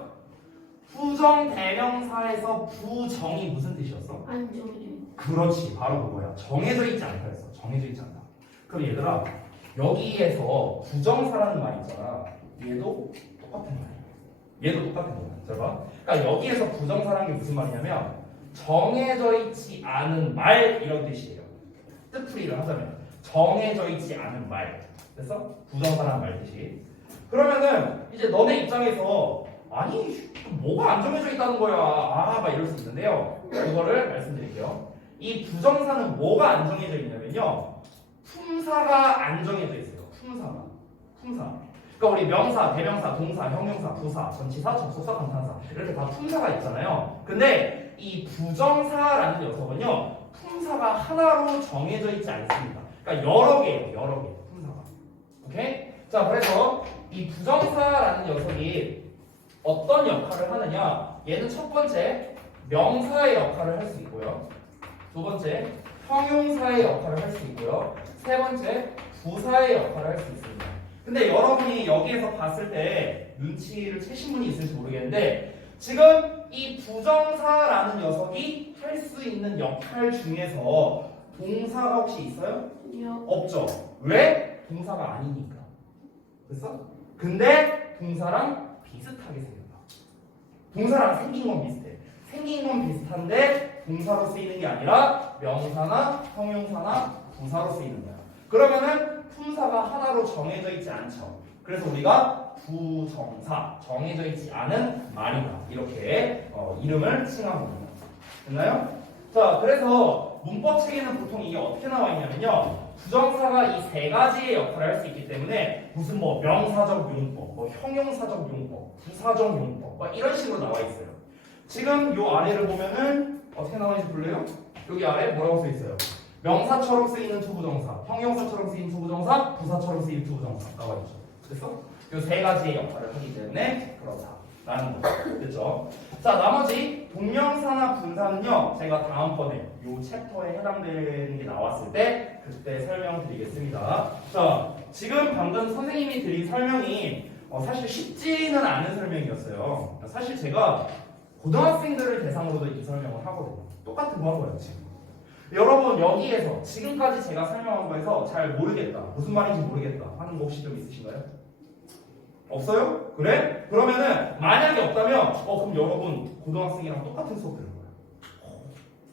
부정대명사에서 부정이 무슨 뜻이었어? 안정해져. 그렇지, 바로 그거야. 정해져 있지 않다 했어. 정해져 있지 않다. 그럼 얘들아, 여기에서 부정사라는 말 있잖아. 얘도 똑같은 말이야. 얘도 똑같은 거야. 잘 봐. 그러니까 여기에서 부정사라는 게 무슨 말이냐면 정해져 있지 않은 말 이런 뜻이에요. 뜻풀이를 하자면 정해져 있지 않은 말. 됐어? 부정사라는 말 뜻이. 그러면은 이제 너네 입장에서 아니 뭐가 안 정해져 있다는 거야. 막 이럴 수 있는데요. 그거를 말씀드릴게요. 이 부정사는 뭐가 안 정해져 있냐면요. 품사가 안 정해져 있어요. 품사. 그러니까 우리 명사, 대명사, 동사, 형용사, 부사, 전치사, 접속사, 감탄사 이렇게 다 품사가 있잖아요. 근데 이 부정사라는 녀석은요. 품사가 하나로 정해져 있지 않습니다. 그러니까 여러 개예요. 품사가. 오케이? 자, 그래서 이 부정사라는 녀석이 어떤 역할을 하느냐? 얘는 첫 번째 명사의 역할을 할 수 있고요. 두 번째 형용사의 역할을 할 수 있고요. 세 번째 부사의 역할을 할 수 있습니다. 근데 여러분이 여기에서 봤을 때 눈치를 채신 분이 있을지 모르겠는데 지금 이 부정사라는 녀석이 할 수 있는 역할 중에서 동사가 혹시 있어요? 아니요. 없죠. 왜? 동사가 아니니까. 됐어? 근데 동사랑 비슷하게 생겼다. 동사랑 생긴 건 비슷해. 생긴 건 비슷한데 동사로 쓰이는 게 아니라 명사나 형용사나 부사로 쓰이는 거야. 그러면은 품사가 하나로 정해져 있지 않죠. 그래서 우리가 부정사, 정해져 있지 않은 말이다. 이렇게 이름을 칭한 겁니다. 됐나요? 자, 그래서 문법책에는 보통 이게 어떻게 나와 있냐면요. 부정사가 이 세 가지의 역할을 할 수 있기 때문에 무슨 뭐 명사적 용법, 뭐 형용사적 용법, 부사적 용법 뭐 이런 식으로 나와 있어요. 지금 요 아래를 보면은 어떻게 나와 있는지 볼래요? 여기 아래 뭐라고 써 있어요? 명사처럼 쓰이는 투부정사, 형용사처럼 쓰이는 투부정사, 부사처럼 쓰이는 투부정사 나와 있죠. 그래서 요 세 가지의 역할을 하기 때문에 그렇다라는 거죠. 됐죠? 자, 나머지 동명사나 분사는요. 제가 다음번에 요 챕터에 해당되는 게 나왔을 때 그때 설명드리겠습니다. 자, 지금 방금 선생님이 드린 설명이 사실 쉽지는 않은 설명이었어요. 사실 제가 고등학생들을 대상으로도 이 설명을 하거든요. 똑같은 거 한 거예요, 지금. 여러분 여기에서 지금까지 제가 설명한 거에서 잘 모르겠다, 무슨 말인지 모르겠다 하는 거 혹시 좀 있으신가요? 없어요? 그래? 그러면은 만약에 없다면 그럼 여러분 고등학생이랑 똑같은 수업 들은 거예요.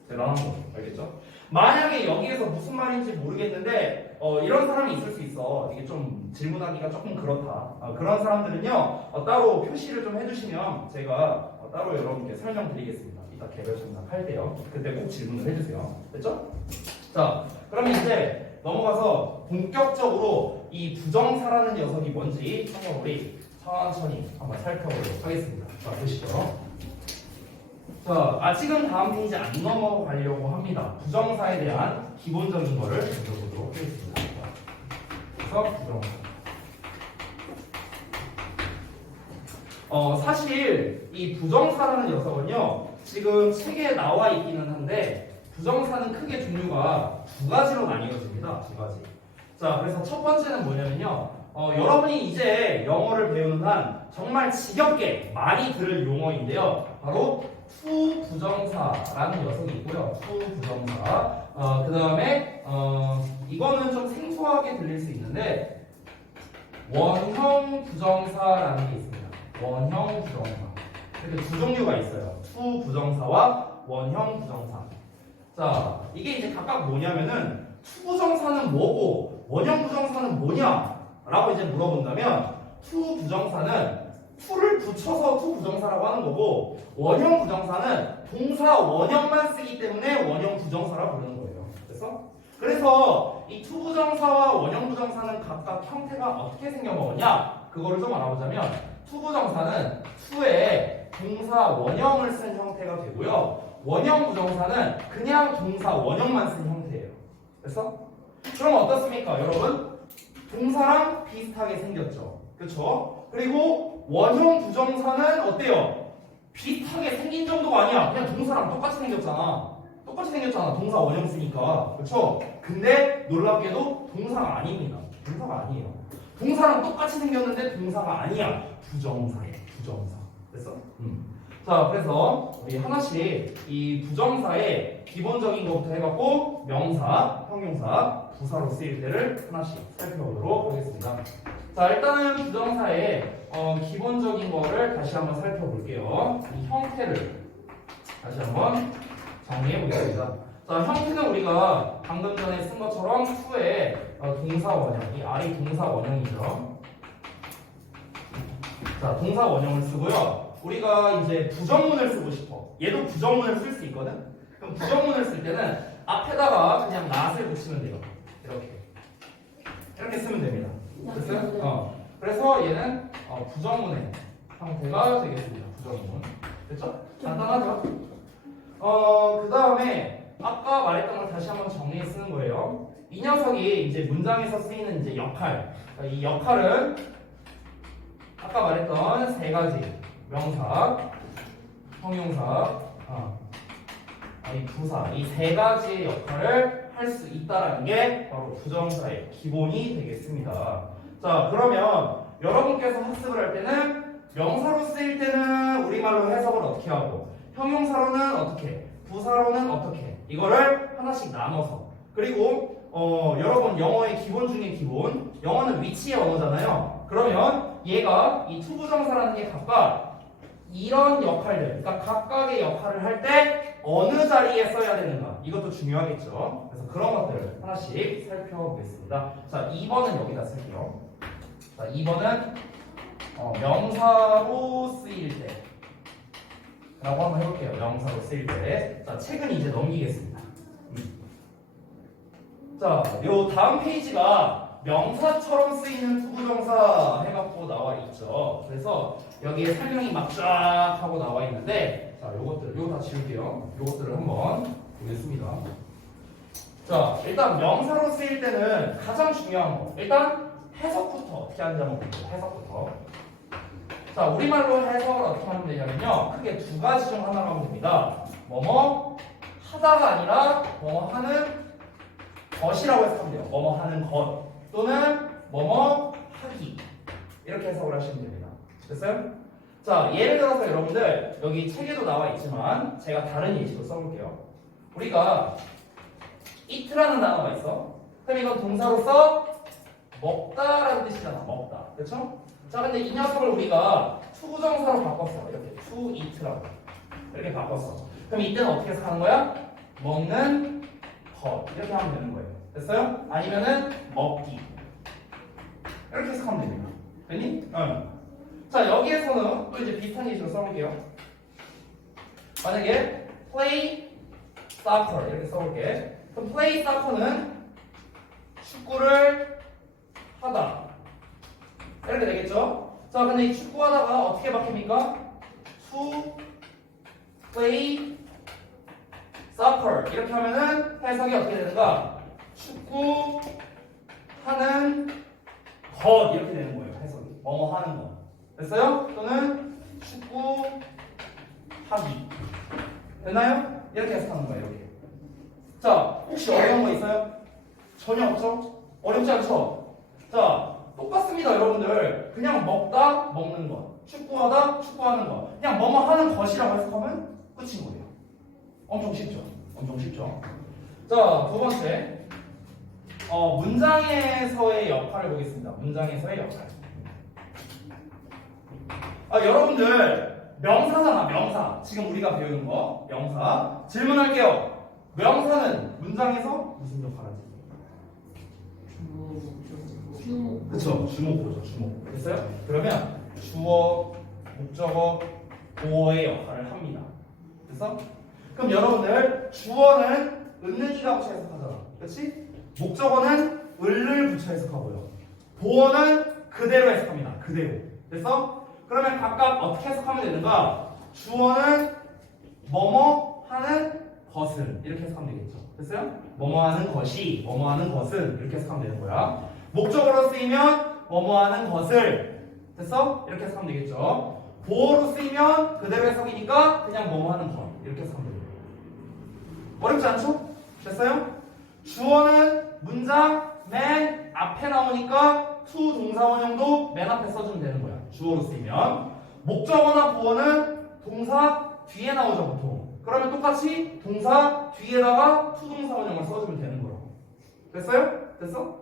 대단한 거 알겠죠? 만약에 여기에서 무슨 말인지 모르겠는데 이런 사람이 있을 수 있어. 이게 좀 질문하기가 조금 그렇다. 그런 사람들은요 따로 표시를 좀 해주시면 제가 따로 여러분께 설명드리겠습니다. 이따 개별 정상할 때요. 그때 꼭 질문을 해주세요. 됐죠? 자, 그러면 이제 넘어가서 본격적으로 이 부정사라는 녀석이 뭔지 한번 우리 천천히 한번 살펴보도록 하겠습니다. 자, 보시죠. 자, 아직은 다음 페이지 안 넘어가려고 합니다. 부정사에 대한 기본적인 거를 배워보도록 하겠습니다. 그래서 부정사. 사실 이 부정사라는 녀석은요 지금 책에 나와 있기는 한데 부정사는 크게 종류가 두 가지로 나뉘어집니다. 두 가지. 자, 그래서 첫 번째는 뭐냐면요. 여러분이 이제 영어를 배우는 한 정말 지겹게 많이 들을 용어인데요. 바로 to 부정사라는 녀석이 있고요. to 부정사. 그 다음에 이거는 좀 생소하게 들릴 수 있는데 원형 부정사라는 게 있습니다. 원형 부정사. 이렇게 두 종류가 있어요. to 부정사와 원형 부정사. 자, 이게 이제 각각 뭐냐면은 to 부정사는 뭐고 원형 부정사는 뭐냐라고 이제 물어본다면 to 부정사는 to를 붙여서 to 부정사라고 하는 거고 원형 부정사는 동사 원형만 쓰기 때문에 원형 부정사라고 부르는 거예요. 그래서 이 to 부정사와 원형 부정사는 각각 형태가 어떻게 생겨먹었냐? 그거를 좀 알아보자면 to 부정사는 to에 동사 원형을 쓴 형태가 되고요. 원형 부정사는 그냥 동사 원형만 쓴 형태예요. 그래서 그럼 어떻습니까, 여러분? 동사랑 비슷하게 생겼죠. 그렇죠? 그리고 원형 부정사는 어때요? 비슷하게 생긴 정도가 아니야. 그냥 동사랑 똑같이 생겼잖아. 똑같이 생겼잖아. 동사 원형 쓰니까. 그렇죠? 근데 놀랍게도 동사가 아닙니다. 동사가 아니에요. 동사랑 똑같이 생겼는데 동사가 아니야. 부정사예요. 부정사. 됐어? 자, 그래서 우리 하나씩 이 부정사의 기본적인 것부터 해갖고 명사, 형용사, 부사로 쓰일 때를 하나씩 살펴보도록 하겠습니다. 자, 일단은 부정사의 기본적인 거를 다시 한번 살펴볼게요. 이 형태를 다시 한번 정리해 보겠습니다. 자, 형태는 우리가 방금 전에 쓴 것처럼 to의 동사 원형, 이 R이 동사 원형이죠. 자, 동사 원형을 쓰고요. 우리가 이제 부정문을 쓰고 싶어. 얘도 부정문을 쓸 수 있거든? 그럼 부정문을 쓸 때는 앞에다가 그냥 not을 붙이면 돼요. 이렇게 쓰면 됩니다. 됐어요? 그래서 얘는 부정문의 형태가 되겠습니다. 부정문. 됐죠? 간단하죠? 그 다음에 아까 말했던 걸 다시 한번 정리해 쓰는 거예요. 이 녀석이 이제 문장에서 쓰이는 이제 역할. 이 역할은 아까 말했던 세 가지. 명사, 형용사, 이 부사, 이 세 가지의 역할을 할 수 있다는 게 바로 부정사의 기본이 되겠습니다. 자, 그러면 여러분께서 학습을 할 때는 명사로 쓰일 때는 우리말로 해석을 어떻게 하고 형용사로는 어떻게, 부사로는 어떻게 이거를 하나씩 나눠서 그리고 여러분 영어의 기본 중에 기본 영어는 위치의 언어잖아요. 그러면 얘가 이 to 부정사라는 게 각각 이런 역할들, 그러니까 각각의 역할을 할 때 어느 자리에 써야 되는가 이것도 중요하겠죠. 그래서 그런 것들을 하나씩 살펴보겠습니다. 자, 2번은 여기다 쓸게요. 자, 2번은 명사로 쓰일 때 라고 한번 해볼게요. 명사로 쓰일 때. 자, 책은 이제 넘기겠습니다. 자, 요 다음 페이지가 명사처럼 쓰이는 투부정사 해갖고 나와 있죠. 그래서 여기에 설명이 막 쫙 하고 나와 있는데, 자, 요거 다 지울게요. 요것들을 한번 보겠습니다. 자, 일단 명사로 쓰일 때는 가장 중요한 거. 일단 해석부터 어떻게 하는지 한번 볼게요. 해석부터. 자, 우리말로 해석을 어떻게 하면 되냐면요. 크게 두 가지 중 하나로 하면 됩니다. 뭐뭐 하다가 아니라 뭐뭐 하는 것이라고 해석하면 돼요. 뭐뭐 하는 것. 또는 뭐뭐 하기 이렇게 해석을 하시면 됩니다. 됐어요? 자, 예를 들어서 여러분들 여기 책에도 나와 있지만 제가 다른 예시로 써볼게요. 우리가 eat라는 단어가 있어. 그럼 이건 동사로서 먹다라는 뜻이잖아. 먹다. 그렇죠? 자, 근데 이 녀석을 우리가 투부정사로 바꿨어. 이렇게 to eat라고 이렇게 바꿨어. 그럼 이때는 어떻게 해석하는 거야? 먹는 것 이렇게 하면 되는 거예요. 됐어요? 아니면은 먹기 이렇게 해석하면 됩니다. 됐니? 자, 여기에서는 또 이제 비슷한 예시로 써볼게요. 만약에 play soccer 이렇게 써볼게. 그럼 play soccer는 축구를 하다 이렇게 되겠죠? 자, 근데 이 축구하다가 어떻게 바뀝니까? to play soccer 이렇게 하면은 해석이 어떻게 되는가? 축구 하는 것 이렇게 되는 거예요. 해석이 뭐뭐 하는 것 됐어요? 또는 축구 하기 됐나요? 이렇게 해석하는 거예요. 이렇게. 자, 혹시 어려운 거 있어요? 전혀 없죠? 어렵지 않죠? 자, 똑같습니다, 여러분들. 그냥 먹다, 먹는 것. 축구하다, 축구하는 것. 그냥 뭐뭐 하는 것이라고 해석하면 끝인 거예요. 엄청 쉽죠? 엄청 쉽죠? 자, 두 번째. 문장에서의 역할을 보겠습니다. 문장에서의 역할. 여러분들, 명사잖아, 명사. 지금 우리가 배우는 거, 명사. 질문할게요. 명사는 문장에서 무슨 역할을 하지? 주목. 그쵸, 주목보죠, 주목. 됐어요? 그러면 주어, 목적어, 보어의 역할을 합니다. 됐어? 그럼 여러분들, 주어는 은는이가 붙여 해석하잖아. 그치? 목적어는 을을 붙여 해석하고요. 보어는 그대로 해석합니다. 그대로. 됐어? 그러면 각각 어떻게 해석하면 되는가? 주어는 뭐뭐 하는 것은 이렇게 해석하면 되겠죠. 됐어요? 뭐뭐 하는 것이, 뭐뭐 하는 것은 이렇게 해석하면 되는 거야. 목적어로 쓰이면 뭐뭐 하는 것을 됐어? 이렇게 해석하면 되겠죠. 보어로 쓰이면 그대로 해석이니까 그냥 뭐뭐 하는 것 이렇게 해석하면 됩니다. 어렵지 않죠? 됐어요? 주어는 문장 맨 앞에 나오니까 to 동사원형도 맨 앞에 써주면 되는 거야. 주어로 쓰이면. 목적어나 보어는 동사 뒤에 나오죠, 보통. 그러면 똑같이 동사 뒤에다가 to 동사원형을 써주면 되는 거라고. 됐어요? 됐어?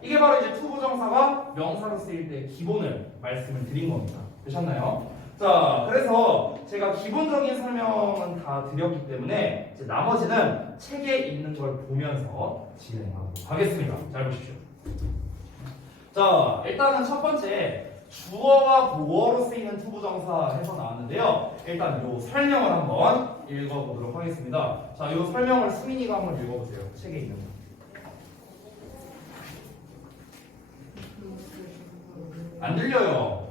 이게 바로 이제 to 부정사가 명사로 쓰일 때 기본을 말씀을 드린 겁니다. 되셨나요? 자, 그래서 제가 기본적인 설명은 다 드렸기 때문에 이제 나머지는 책에 있는 걸 보면서 진행하도록 하겠습니다. 잘 보십시오. 자, 일단은 첫 번째 주어와 보어로 쓰이는 to 부정사 해서 나왔는데요. 일단 요 설명을 한번 읽어보도록 하겠습니다. 자, 요 설명을 수민이가 한번 읽어보세요. 책에 있는 거. 안 들려요.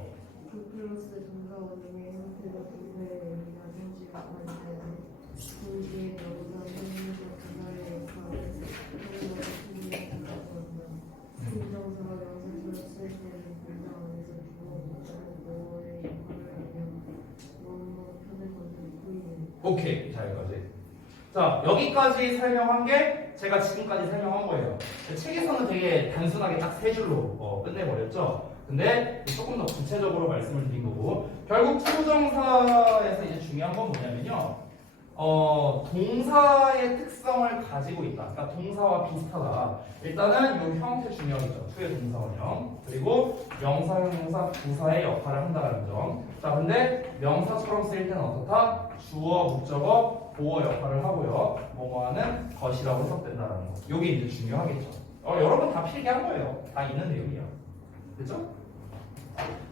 플러스 동사 원형의 형태가 동사의 의미나 성질을 가질 때 동시에 명사 선임과 부사의 역할을 하는 부정사가 명사처럼 쓸 때는 문장 안에서 주어, 목적어, 보어의 역할을 하며 뭐뭐 하는 것을 보이는. 오케이. 자, 여기까지. 자, 여기까지 설명한 게 제가 지금까지 설명한 거예요. 책에서는 되게 단순하게 딱 세 줄로 끝내버렸죠. 근데 조금 더 구체적으로 말씀을 드린 거고, 결국 투부정사에서 이제 중요한 건 뭐냐면요. 동사의 특성을 가지고 있다. 그러니까 동사와 비슷하다. 일단은 이 형태 중요하겠죠. 투의 동사원형. 그리고 명사, 형용사, 부사의 역할을 한다는 점. 자, 근데 명사처럼 쓰일 때는 어떻다? 주어, 목적어, 보어 역할을 하고요. 뭐뭐하는 것이라고 해석된다는 거. 이게 이제 중요하겠죠. 여러분 다 필기한 거예요. 다 있는 내용이에요. 됐죠?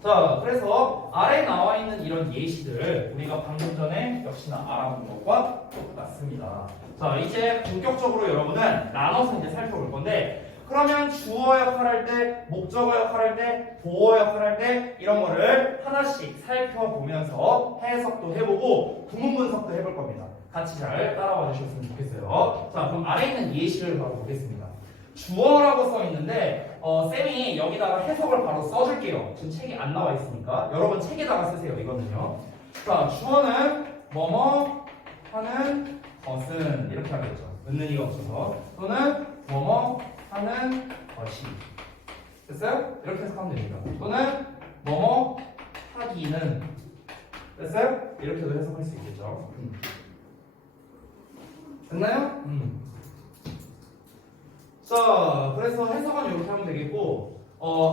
자, 그래서 아래에 나와 있는 이런 예시들 우리가 방금 전에 역시나 알아본 것과 똑같습니다. 자, 이제 본격적으로 여러분은 나눠서 이제 살펴볼 건데, 그러면 주어 역할할 때, 목적어 역할할 때, 보어 역할할 때 이런 거를 하나씩 살펴보면서 해석도 해보고 구문 분석도 해볼 겁니다. 같이 잘 따라와 주셨으면 좋겠어요. 자, 그럼 아래에 있는 예시를 바로 보겠습니다. 주어라고 써 있는데 쌤이 여기다가 해석을 바로 써줄게요. 지금 책이 안 나와 있으니까 여러분 책에다가 쓰세요. 이거는요. 자, 주어는 뭐뭐 하는 것은 이렇게 하겠죠. 은는이가 없어서. 또는 뭐뭐 하는 것이. 됐어요? 이렇게 해석하면 됩니다. 또는 뭐뭐 하기는. 됐어요? 이렇게도 해석할 수 있겠죠. 됐나요? 자, 그래서 해석은 이렇게 하면 되겠고,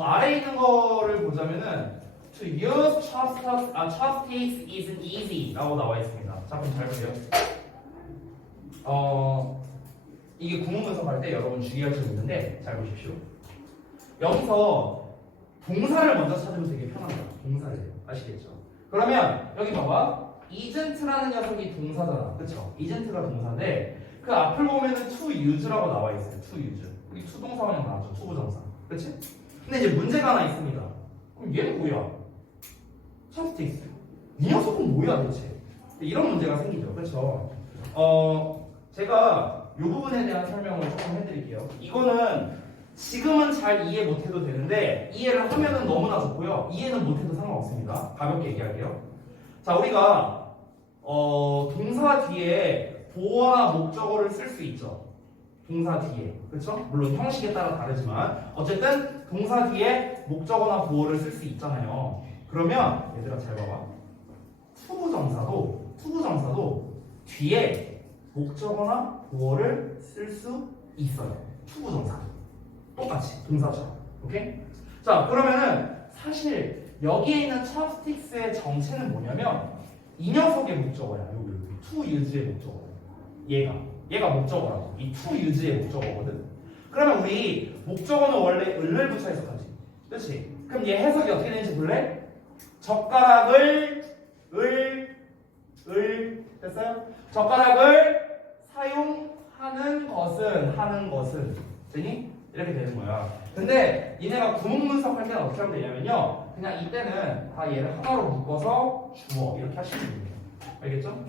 아래에 있는 거를 보자면은 to use chopsticks isn't easy 라고 나와 있습니다. 자, 그럼 잘 보세요. 이게 구문 분석할 때 여러분 주의할 점이 있는데 잘 보십시오. 여기서 동사를 먼저 찾으면 되게 편합니다. 동사를 아시겠죠? 그러면 여기 봐봐. isn't라는 녀석이 동사잖아. 그쵸? isn't가 동사인데 그 앞을 보면은 to use라고 나와 있어요. to use. 여기 to 동사원형 나왔죠. to 부정사. 그치? 근데 이제 문제가 하나 있습니다. 그럼 얘는 뭐야? chopsticks. 이 녀석은 뭐야 대체? 이런 문제가 생기죠. 그렇죠? 제가 이 부분에 대한 설명을 조금 해드릴게요. 이거는 지금은 잘 이해 못해도 되는데 이해를 하면은 너무나 좋고요. 이해는 못해도 상관없습니다. 가볍게 얘기할게요. 자, 우리가 동사 뒤에 보어나 목적어를 쓸 수 있죠. 동사 뒤에. 그렇죠? 물론 형식에 따라 다르지만 어쨌든 동사 뒤에 목적어나 보어를 쓸 수 있잖아요. 그러면 얘들아 잘 봐봐. 투부정사도 뒤에 목적어나 보어를 쓸 수 있어요. 투부정사. 똑같이 동사처럼. 오케이? 자, 그러면은 사실 여기에 있는 찹스틱스의 정체는 뭐냐면 이 녀석의 목적어야. 여기 to use의 목적어. 얘가 목적어라고. 이 to use의 목적어거든. 그러면 우리 목적어는 원래 을을 붙여 해석하지. 그렇지? 그럼 얘 해석이 어떻게 되는지 볼래? 젓가락을 됐어요? 젓가락을 사용하는 것은 되니? 이렇게 되는 거야. 근데 얘네가 구문 분석할 때는 어떻게 하면 되냐면요. 그냥 이때는 다 얘를 하나로 묶어서 주어 이렇게 하시면 돼요. 알겠죠?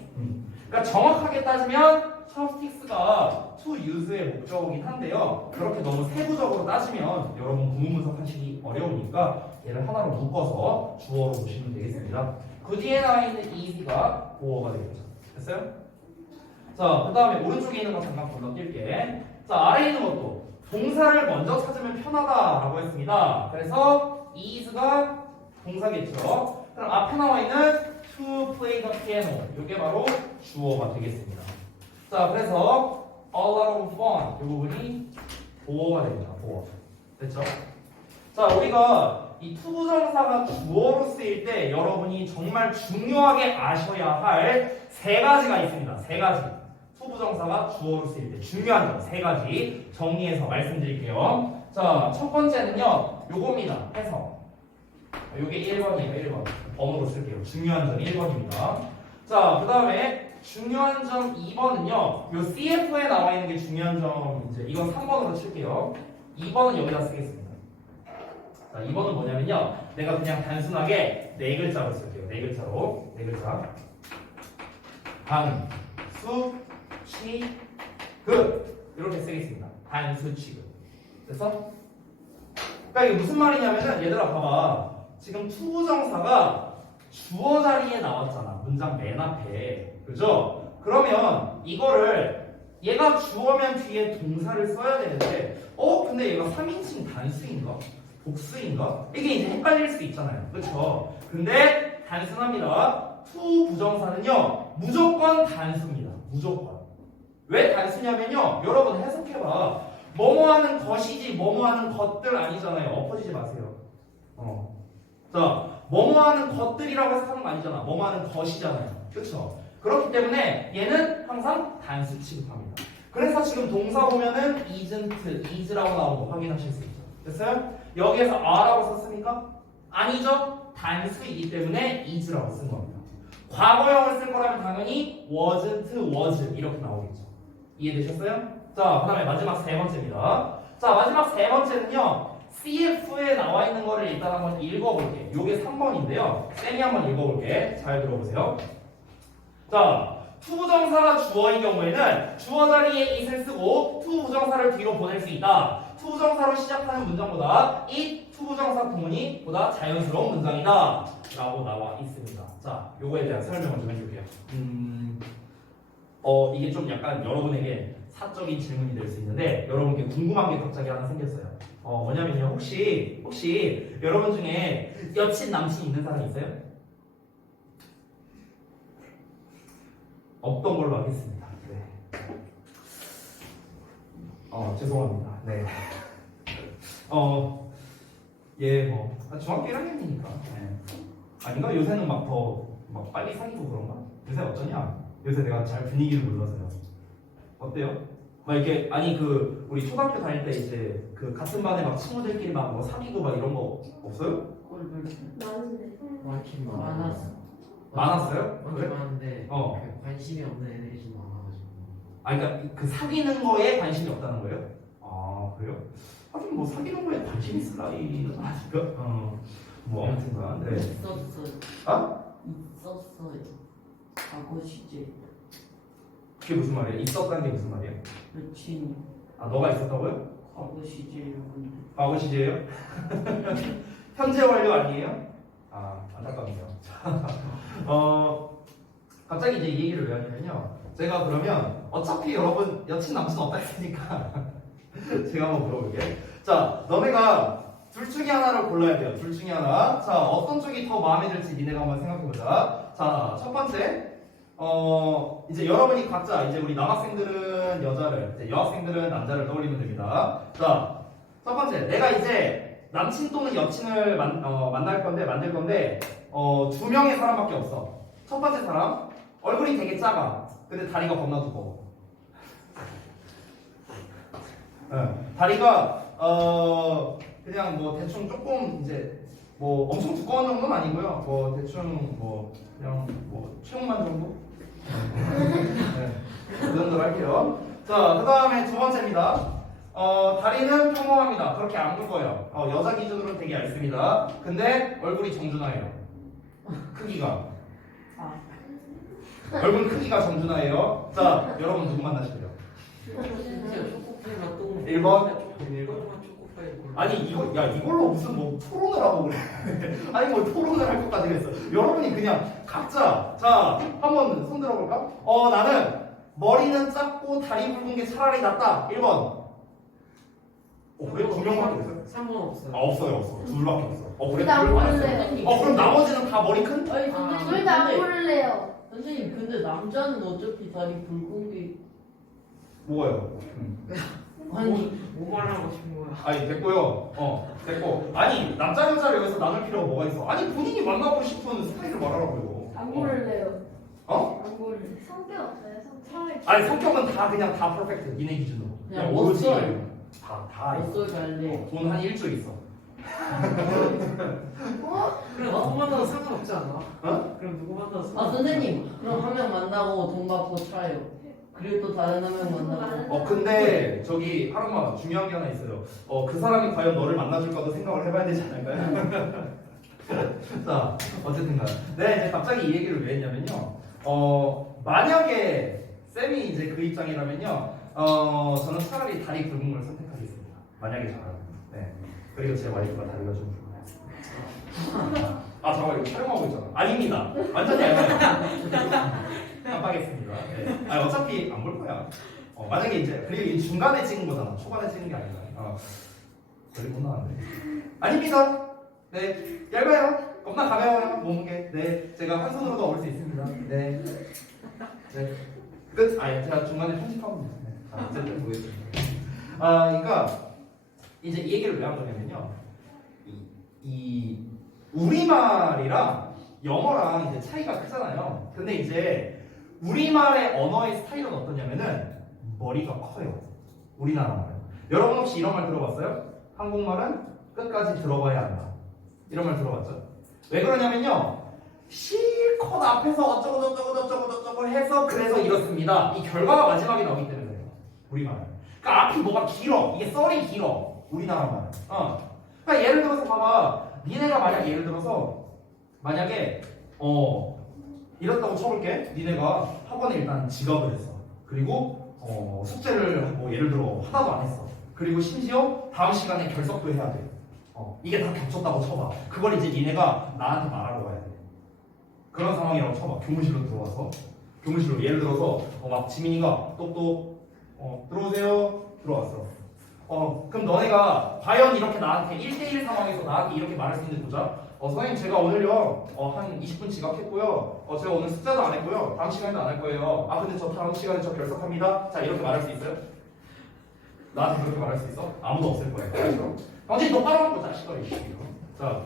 그러니까 정확하게 따지면 찹스틱스가 to use의 목적어긴 한데요. 그렇게 너무 세부적으로 따지면 여러분 구문 분석하시기 어려우니까 얘를 하나로 묶어서 주어로 보시면 되겠습니다. 그 뒤에 나와 있는 is가 보어가 되겠죠. 됐어요? 자, 그 다음에 오른쪽에 있는 거 잠깐 건너뛸게. 자, 아래에 있는 것도 동사를 먼저 찾으면 편하다라고 했습니다. 그래서 is가 동사겠죠. 그럼 앞에 나와 있는 to play the piano 이게 바로 주어가 되겠습니다. 자, 그래서 a lot of fun 이 부분이 보어가 됩니다. 보어. 됐죠? 자, 우리가 이 투부정사가 주어로 쓰일 때 여러분이 정말 중요하게 아셔야 할 세 가지가 있습니다. 세 가지. 투부정사가 주어로 쓰일 때 중요한 점 세 가지 정리해서 말씀드릴게요. 자, 첫 번째는요. 요겁니다. 해석. 요게 1번이에요. 1번. 번호로 쓸게요. 중요한 점 1번입니다. 자, 그 다음에 중요한 점 2번은요. 요 CF에 나와 있는 게 중요한 점 이제 이건 3번으로 칠게요. 2번은 여기다 쓰겠습니다. 자, 2번은 뭐냐면요. 내가 그냥 단순하게 네 글자로 쓸게요. 네 글자로. 네 글자. 단, 수, 취, 급. 이렇게 쓰겠습니다. 단수, 취급. 그래서 그러니까 이게 무슨 말이냐면은 얘들아 봐봐. 지금 투부정사가 주어 자리에 나왔잖아. 문장 맨 앞에. 그죠? 그러면 이거를 얘가 주어면 뒤에 동사를 써야 되는데 근데 얘가 3인칭 단수인가? 복수인가? 이게 이제 헷갈릴 수 있잖아요. 그렇죠? 근데 단순합니다. 투 부정사는요. 무조건 단수입니다. 무조건. 왜 단수냐면요. 여러분 해석해봐. 뭐뭐하는 것이지 뭐뭐하는 것들 아니잖아요. 엎어지지 마세요. 자, 뭐뭐하는 것들이라고 해석하는 거 아니잖아. 뭐뭐하는 것이잖아요. 그렇죠? 그렇기 때문에 얘는 항상 단수 취급합니다. 그래서 지금 동사 보면은 isn't, is라고 나오는 거 확인하실 수 있죠. 됐어요? 여기에서 are라고 썼습니까? 아니죠? 단수이기 때문에 is라고 쓴 겁니다. 과거형을 쓸 거라면 당연히 wasn't, was 이렇게 나오겠죠. 이해되셨어요? 자, 그 다음에 마지막 세 번째입니다. 자, 마지막 세 번째는요. CF에 나와 있는 거를 일단 한번 읽어볼게. 요게 3번인데요. 쌤이 한번 읽어볼게. 잘 들어보세요. 자, 투부정사가 주어인 경우에는 주어 자리에 it을 쓰고 투부정사를 뒤로 보낼 수 있다. 투부정사로 시작하는 문장보다 it 투부정사 구문이 보다 자연스러운 문장이다 라고 나와 있습니다. 자, 요거에 대한 설명을 좀 해줄게요. 이게 좀 약간 여러분에게 사적인 질문이 될 수 있는데 여러분께 궁금한 게 갑자기 하나 생겼어요. 뭐냐면요. 혹시 여러분 중에 여친 남친 있는 사람 있어요? 없던 걸로 하겠습니다. 네. 죄송합니다. 네. 중학교 1학년이니까. 네. 아닌가? 요새는 막 빨리 사귀고 그런가? 요새 어쩌냐? 요새 내가 잘 분위기를 몰라서요. 어때요? 막 이렇게 우리 초등학교 다닐 때 이제 그 같은 반에 막 친구들끼리 막 뭐 사귀고 막 이런 거 없어요? 많은데. 많긴 많았어. 많았어요? 많긴 그래? 많은데 관심이 없는 애들이 좀 많아가지고. 그러니까 그 사귀는 거에 관심이 없다는 거예요? 아, 그래요? 하긴 뭐 사귀는 거에 관심 있을 나이는 아니까. 아무튼간. 네. 있었어요. 아? 있었어요. 과거 시제. 그게 무슨 말이에요? 있었다는 게 무슨 말이에요? 여친이 너가 있었다고요? 과거 시제를 근데 과거 시제예요? 현재 완료 아니에요? 안타깝네요. 갑자기 이제 이 얘기를 왜 하냐면요. 제가 그러면 어차피 여러분 여친 남친 없다 했으니까 제가 한번 물어볼게. 자, 너네가 둘 중에 하나를 골라야 돼요. 둘 중에 하나. 자, 어떤 쪽이 더 마음에 들지 니네가 한번 생각해보자. 자, 첫 번째. 이제 여러분이 각자 이제 우리 남학생들은 여자를, 이제 여학생들은 남자를 떠올리면 됩니다. 자, 첫 번째. 내가 이제 남친 또는 여친을 만들 건데, 두 명의 사람밖에 없어. 첫 번째 사람. 얼굴이 되게 작아. 근데 다리가 겁나 두꺼워. 다리가, 그냥 뭐 대충 조금 이제 뭐 엄청 두꺼운 정도는 아니고요. 뭐 대충 뭐 그냥 뭐 체육만 정도? 네. 그 정도로 할게요. 자, 그 다음에 두 번째입니다. 다리는 평범합니다. 그렇게 안 굵어요. 여자 기준으로는 되게 얇습니다. 근데 얼굴이 정준하예요. 크기가. 얼굴 크기가 정준하예요. 자, 여러분 누구 만나실래요? 진짜 초코파이가 또 1번. 조그만 초코파이 골라. 아니 이걸로 무슨 뭐 토론을 하고 그래. 아니 뭐 토론을 할 것까지 했어. 여러분이 그냥 각자 자 한번 손 들어볼까? 나는 머리는 작고 다리 굵은 게 차라리 낫다. 1번. 그래? 두 명밖에 없어요? 3번 없어요. 없어요. 둘밖에 없어. 그래? 둘다 둘밖에 모를래요. 없어. 그럼 나머지는 다 머리 큰? 아니 둘 다 안 고를래요. 선생님 근데 남자는 어차피 다리 굵은 게 뭐예요? 아니 뭐 말하고 싶은 거야? 아니 됐고요. 됐고. 아니 남자 여자를 여기서 나눌 필요가 뭐가 있어? 아니 본인이 만나고 싶은 스타일을 말하라고요. 안 고를래요. 안 고를래. 성격 없어요? 성격? 아니 성격은 다 그냥 다 퍼펙트. 니네 기준으로. 그냥 오로지 멋져요. 다 있어. 어떨 갈래? 돈 한 1조 있어. 그래 누구 만나도 상관없지 않아? 그럼 누구 만나도 아 상관없지 선생님 그럼 한 명 만나고 돈 받고 차요. 그리고 또 다른 한 명 만나고. 근데 저기 하루마 중요한 게 하나 있어요. 그 사람이 과연 너를 만나줄까도 생각을 해봐야 되지 않을까요? 자, 어쨌든간. 네, 이제 갑자기 이 얘기를 왜 했냐면요. 만약에 쌤이 이제 그 입장이라면요. 저는 차라리 다리 굵은 걸 선택하겠습니다. 만약에 저라면. 네. 그리고 제 와이프가 다리가 좀 굵어요. 잠깐만 이거 촬영하고 있잖아. 아닙니다. 완전히 얇아요. 깜빡했습니다. 네. 어차피 안 볼 거야. 만약에 이제 그리고 이 중간에 찍은 거잖아. 초반에 찍은 게 아니라. 거의 못 나왔네. 아닙니다. 네, 얇아요. 겁나 가벼워요. 몸무게. 네, 제가 한 손으로도 얻을 수 있습니다. 네, 네. 끝. 제가 중간에 편집하고 있습니다. 어쨌든 보겠습니다. 그러니까 이제 이 얘기를 왜 한 거냐면요. 이 우리말이랑 영어랑 이제 차이가 크잖아요. 근데 이제 우리말의 언어의 스타일은 어떠냐면은 머리가 커요. 우리나라 말은. 여러분 혹시 이런 말 들어봤어요? 한국말은 끝까지 들어봐야 한다. 이런 말 들어봤죠? 왜 그러냐면요. 실컷 앞에서 어쩌고 해서 그래서 이렇습니다. 이 결과가 마지막에 나오기 때문에 그래요. 우리말은. 그러니까 앞이 뭐가 길어. 이게 썰이 길어. 우리나라 말은. 그러니까 예를 들어서 봐봐. 니네가 만약 예를 들어서 만약에 이렇다고 쳐볼게. 니네가 학원에 일단 지각을 했어. 그리고 숙제를 뭐 예를 들어 하나도 안 했어. 그리고 심지어 다음 시간에 결석도 해야 돼. 이게 다 겹쳤다고 쳐봐. 그걸 이제 니네가 나한테 말하러 가야 돼. 그런 상황이라고 쳐봐. 교무실로 들어와서 교무실로 예를 들어서 막 지민이가 똑똑 들어오세요. 들어왔어. 그럼 너네가 과연 이렇게 나한테 1대1 상황에서 나한테 이렇게 말할 수 있는지 보자. 선생님 제가 오늘요 한 20분 지각했고요. 제가 오늘 숙제도 안 했고요. 다음 시간에도 안 할 거예요. 근데 저 다음 시간에 저 결석합니다. 자 이렇게 말할 수 있어요? 나한테 그렇게 말할 수 있어? 아무도 없을 거예요. 그렇죠? 당신 똑바로 하고 자식아 이씨. 자,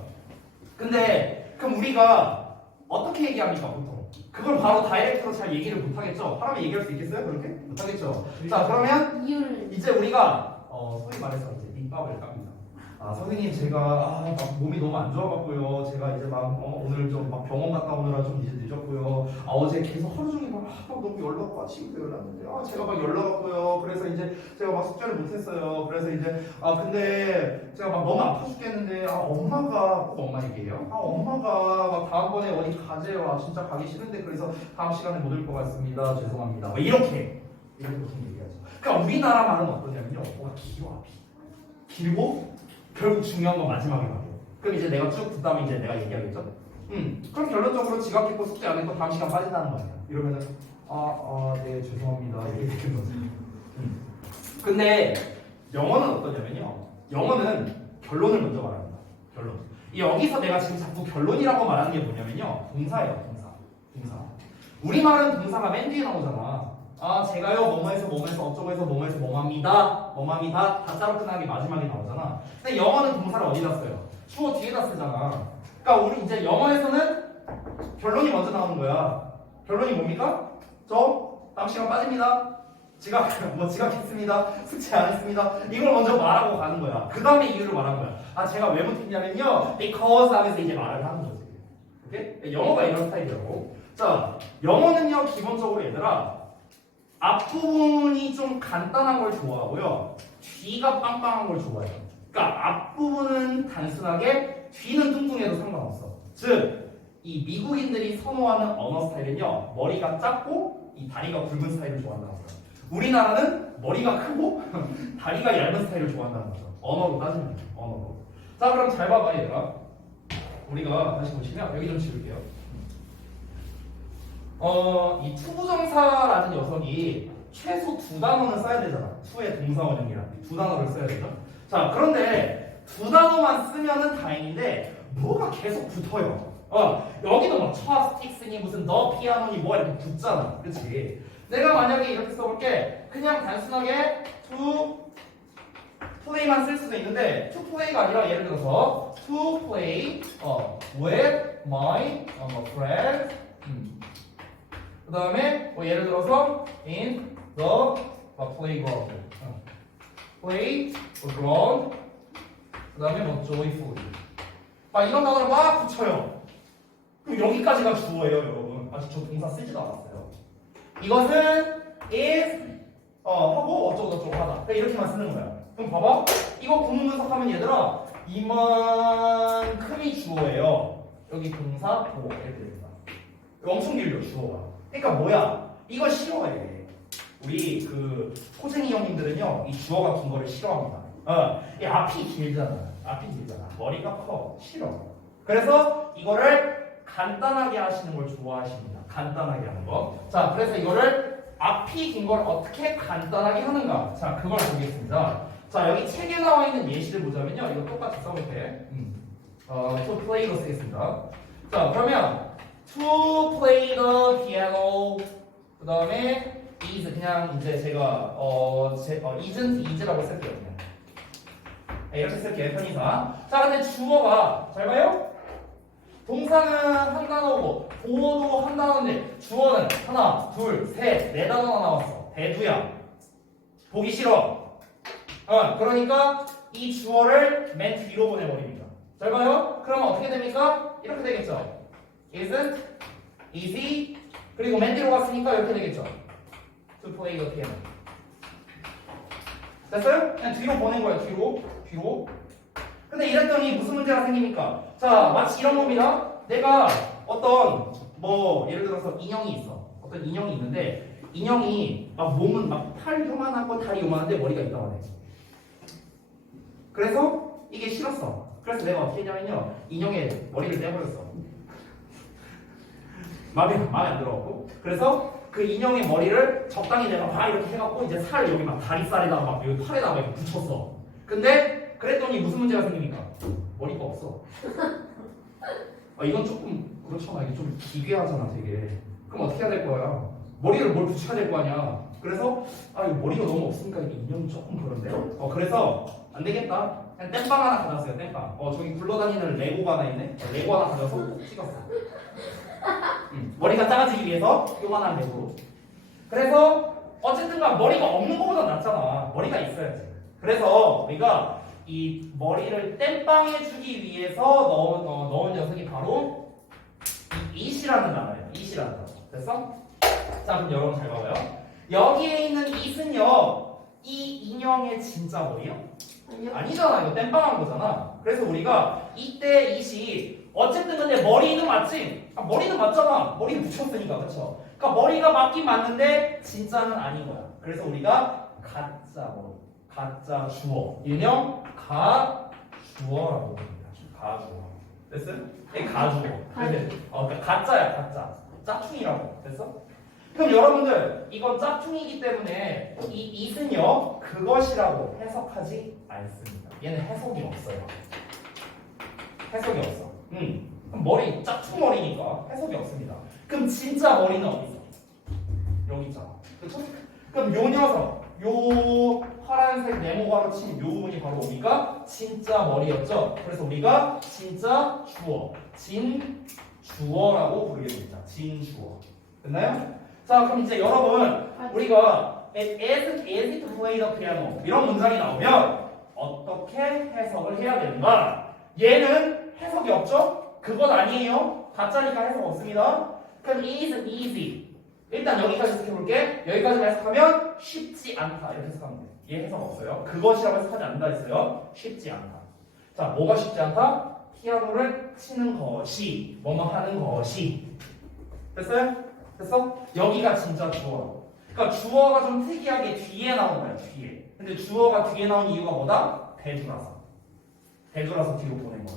근데 그럼 우리가 어떻게 얘기합니까 보통? 그걸 바로 다이렉트로 잘 얘기를 못 하겠죠? 하라면 얘기할 수 있겠어요? 그렇게? 못 하겠죠? 자 그러면 이유를 이제 우리가 소위 말해서 이제 밑밥을 깝니다. 선생님 제가 막 몸이 너무 안 좋아갖고요. 제가 이제 막 오늘 좀 막 병원 갔다 오느라 좀 이제 늦었고요. 어제 계속 하루 종일 막 너무 연락 친구도 연락했는데 제가 막 연락 왔고요. 그래서 이제 제가 막 숙제를 못했어요. 그래서 이제 근데 제가 막 너무 아파 죽겠는데 엄마가 꼭 엄마 얘기해요. 엄마가 막 다음번에 어디 가재요. 진짜 가기 싫은데 그래서 다음 시간에 못 올 것 같습니다. 죄송합니다. 뭐 이렇게 보통 얘기하죠. 그러니까 우리나라 말은 어떠냐면요. 뭐가 길어 앞이. 길고 결국 중요한 건 마지막에 말이에요. 그럼 이제 내가 쭉 듣다면 이제 내가 얘기하겠죠? 그럼 결론적으로 지각했고 숙제 안 했고 다음 시간 빠진다는 거 아니야. 이러면은 네 죄송합니다 이렇게 되는 거지. 근데 영어는 어떠냐면요. 영어는 결론을 먼저 말합니다. 결론. 여기서 내가 지금 자꾸 결론이라고 말하는 게 뭐냐면요. 동사예요. 동사. 우리말은 동사가 맨 뒤에 나오잖아. 제가요 뭐뭐해서 뭐뭐해서 어쩌고해서 뭐뭐해서 뭐뭐합니다 다짜로 끝나는 게 마지막에 나오잖아. 근데 영어는 동사를 어디다 써요? 주어 뒤에다 쓰잖아. 그러니까 우리 이제 영어에서는 결론이 먼저 나오는 거야. 결론이 뭡니까? 다음 시간 빠집니다. 지각했습니다. 숙제 안 했습니다. 이걸 먼저 말하고 가는 거야. 그 다음에 이유를 말하는 거야. 제가 왜 못했냐면요. because 하면서 이제 말을 하는 거지. 오케이? 영어가 이런 스타일이라고. 자, 영어는요 기본적으로 얘들아 앞부분이 좀 간단한 걸 좋아하고요. 뒤가 빵빵한 걸 좋아해요. 그러니까 앞부분은 단순하게 뒤는 뚱뚱해도 상관없어. 즉, 이 미국인들이 선호하는 언어 스타일은요. 머리가 작고 이 다리가 굵은 스타일을 좋아한다는 거죠. 우리나라는 머리가 크고 다리가 얇은 스타일을 좋아한다는 거죠. 언어로 따지면 언어로. 자, 그럼 잘 봐봐 얘들아. 우리가 다시 보시면 여기 좀 지울게요. 이 투부정사라는 녀석이 최소 2단어는 써야 되잖아. 투의 동사원형이랑 2단어를 써야 되죠. 자, 그런데 2단어만 쓰면은 다행인데 뭐가 계속 붙어요. 여기도 막 첩스틱스니 무슨 너 피아노니 뭐가 이렇게 붙잖아. 그치? 내가 만약에 이렇게 써볼게. 그냥 단순하게 to play만 쓸 수도 있는데 to play가 아니라 예를 들어서 to play with my friends. 그 다음에 예를 들어서 in the playground. playground. 그 다음에 joyfully. 이런 단어를 막 붙여요. 그럼 여기까지가 주어예요, 여러분. 아직 저 동사 쓰지도 않았어요. 이것은 is 하고 어쩌고저쩌고 하다. 그러니까 이렇게만 쓰는 거야. 그럼 봐봐. 이거 구문 분석하면 얘들아 이만큼이 주어예요. 여기 동사 뭐 이렇게 됩니다. 엄청 길려 주어가. 그러니까 뭐야? 이거 싫어해. 우리 그 코쟁이 형님들은요 이 주어가 긴 거를 싫어합니다. 이 앞이 길잖아. 머리가 커. 싫어. 그래서 이거를 간단하게 하시는 걸 좋아하십니다. 간단하게 하는 거. 자, 그래서 이거를 앞이 긴 걸 어떻게 간단하게 하는가. 자, 그걸 보겠습니다. 자, 여기 책에 나와 있는 예시를 보자면요. 이거 똑같이 써볼게. to play로 쓰겠습니다. 자, 그러면 to play the piano. 그 다음에 is 그냥 이제 제가 isn't is라고 쓸게요. 그냥. 이렇게 쓸게요. 편의상. 자, 근데 주어가 잘 봐요. 동사는 한 단어고 보어도 한 단어인데 주어는 하나, 둘, 셋, 네 단어가 나왔어. 대두야. 보기 싫어. 그러니까 이 주어를 맨 뒤로 보내버립니다. 잘 봐요. 그러면 어떻게 됩니까? 이렇게 되겠죠. isn't, is, 그리고 맨 뒤로 갔으니까 이렇게 되겠죠. to play the piano. 됐어요? 그냥 뒤로 보낸 거예요. 뒤로. 근데 이랬더니 무슨 문제가 생깁니까? 자, 마치 이런 겁니다. 내가 어떤 예를 들어서 인형이 있어. 어떤 인형이 있는데 인형이 막 몸은 막 팔 요만하고 다리 요만한데 머리가 있다고 해. 그래서 이게 싫었어. 그래서 내가 어떻게 했냐면요. 인형의 머리를 떼버렸어. 마음에 안 들어갖고. 그래서 그 인형의 머리를 적당히 내가 막 이렇게 해갖고 이제 살 여기 막 다리살에다가 막 여기 팔에다가 이렇게 붙였어. 근데 그랬더니 무슨 문제가 생깁니까? 머리가 없어. 이건 조금 그렇잖아. 이게 좀 기괴하잖아, 되게. 그럼 어떻게 해야 될 거야? 머리를 뭘 붙여야 될 거 아니야. 그래서 이거 머리가 너무 없으니까 이게 인형이 조금 그런데. 그래서 안 되겠다. 그냥 땜빵 하나 가져왔어요. 땜빵. 저기 굴러다니는 레고가 하나 있네. 레고 하나 가져서 꼭 찍었어. 머리가 작아지기 위해서 요만한 레고로. 그래서 어쨌든간 머리가 없는 것보다 낫잖아. 머리가 있어야지. 그래서 우리가 이 머리를 땜빵해 주기 위해서 넣은 녀석이 바로 이 it이라는 단어예요. it이라는 단어. 됐어? 자, 그럼 여러분 잘 봐봐요. 여기에 있는 it은요, 이 인형의 진짜 머리요? 아니잖아. 이거 땜빵한 거잖아. 그래서 우리가 이때 it이 어쨌든 근데 머리는 맞지? 머리는 맞잖아. 머리는 붙였으니까. 그쵸? 그러니까 머리가 맞긴 맞는데 진짜는 아닌 거야. 그래서 우리가 가짜 머리. 가짜 주어. 일명 가주어라고 합니다. 가주어. 됐어? 이 가주어. 그러니까 가짜야, 가짜. 짝퉁이라고. 됐어? 그럼 여러분들 이건 짝퉁이기 때문에 이 it은요 그것이라고 해석하지 않습니다. 얘는 해석이 없어요. 해석이 없어. 그럼 머리 짝퉁 머리니까 해석이 없습니다. 그럼 진짜 머리는 어디 있어? 여기 있잖아. 그렇죠? 그럼 요 녀석, 요 파란색 네모가로 친 요 부분이 바로 우리가 진짜 머리였죠. 그래서 우리가 진짜 주어, 진주어라고 부르겠습니다. 진주어. 됐나요? 자, 그럼 이제 여러분 우리가 as it play the piano 이런 문장이 나오면 어떻게 해석을 해야 되는가? 얘는 해석이 없죠? 그건 아니에요. 가짜니까 해석 없습니다. 그럼 is easy. 일단 여기까지 해석해볼게. 여기까지 해석하면 쉽지 않다 이렇게 해석하면 돼. 얘 해석 없어요. 그것이라고 해석하지 않는다 했어요. 쉽지 않다. 자, 뭐가 쉽지 않다? 피아노를 치는 것이, 뭐뭐 하는 것이. 됐어요? 됐어? 여기가 진짜 주어라고. 그러니까 주어가 좀 특이하게 뒤에 나온 거야, 뒤에. 근데 주어가 뒤에 나온 이유가 뭐다? 대주라서. 대주라서 뒤로 보낸 거야.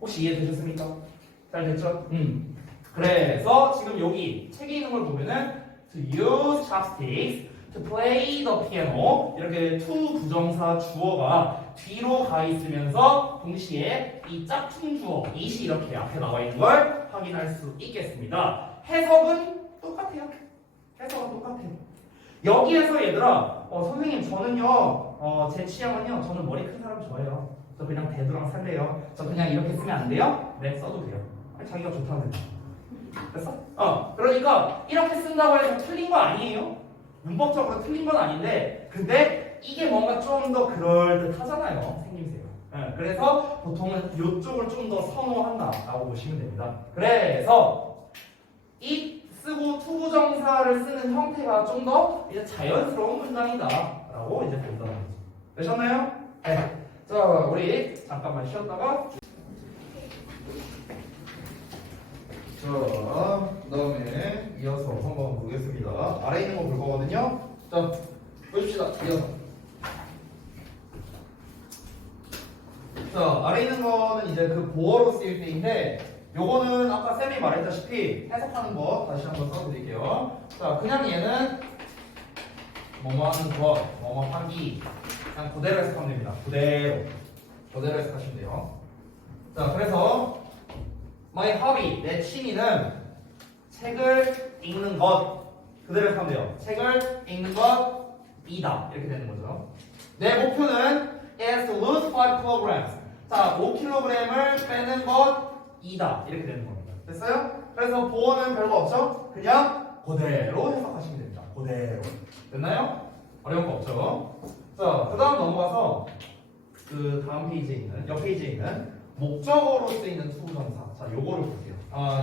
혹시 이해되셨습니까? 잘 됐죠? 그래서 지금 여기 책에 있는 걸 보면은 to use chopsticks to play the piano 이렇게 to 부정사 주어가 뒤로 가 있으면서 동시에 이 짝퉁 주어 it이 이렇게 앞에 나와 있는 걸 확인할 수 있겠습니다. 해석은 똑같아요. 해석은 똑같아요. 여기에서 얘들아 선생님 저는요 제 취향은요 저는 머리 큰 사람 좋아해요. 저 그냥 대두랑 살래요. 저 그냥 이렇게 쓰면 안 돼요? 네 써도 돼요. 자기가 좋다는 거. 됐어? 그러니까 이렇게 쓴다고 해서 틀린 거 아니에요. 문법적으로 틀린 건 아닌데 근데 이게 뭔가 좀 더 그럴듯하잖아요. 생김새가. 그래서 보통은 이쪽을 좀 더 선호한다라고 보시면 됩니다. 그래서 이 쓰고 투부정사를 쓰는 형태가 좀 더 이제 자연스러운 문장이다라고 이제 본다는 거죠. 되셨나요? 네. 자, 우리 잠깐만 쉬었다가 자, 그 다음에 이어서 한번 보겠습니다. 아래 있는 거 볼 거거든요. 자, 보십시다. 이어서. 자, 아래 있는 거는 이제 그 보어로 쓰일 때인데 요거는 아까 쌤이 말했다시피 해석하는 거 다시 한번 써드릴게요. 자, 그냥 얘는 뭐뭐 하는 것, 뭐뭐 하기 그냥 그대로 해석하면 됩니다. 그대로 해석하시면 돼요. 자, 그래서 my hobby, 내 취미는 책을 읽는 것 그대로 해석하면 돼요. 책을 읽는 것이다 이렇게 되는 거죠. 내 목표는 is to lose 5 kilograms. 자, 5kg을 빼는 것이다 이렇게 되는 겁니다. 됐어요? 그래서 보어는 별거 없죠? 그냥 그대로 해석하시면 됩니다. 그대로. 됐나요? 어려운 거 없죠? 자, 그 다음 넘어가서 그 다음 페이지에 있는, 옆 페이지에 있는 목적어로 쓰이는 투부정사. 자, 요거를 볼게요.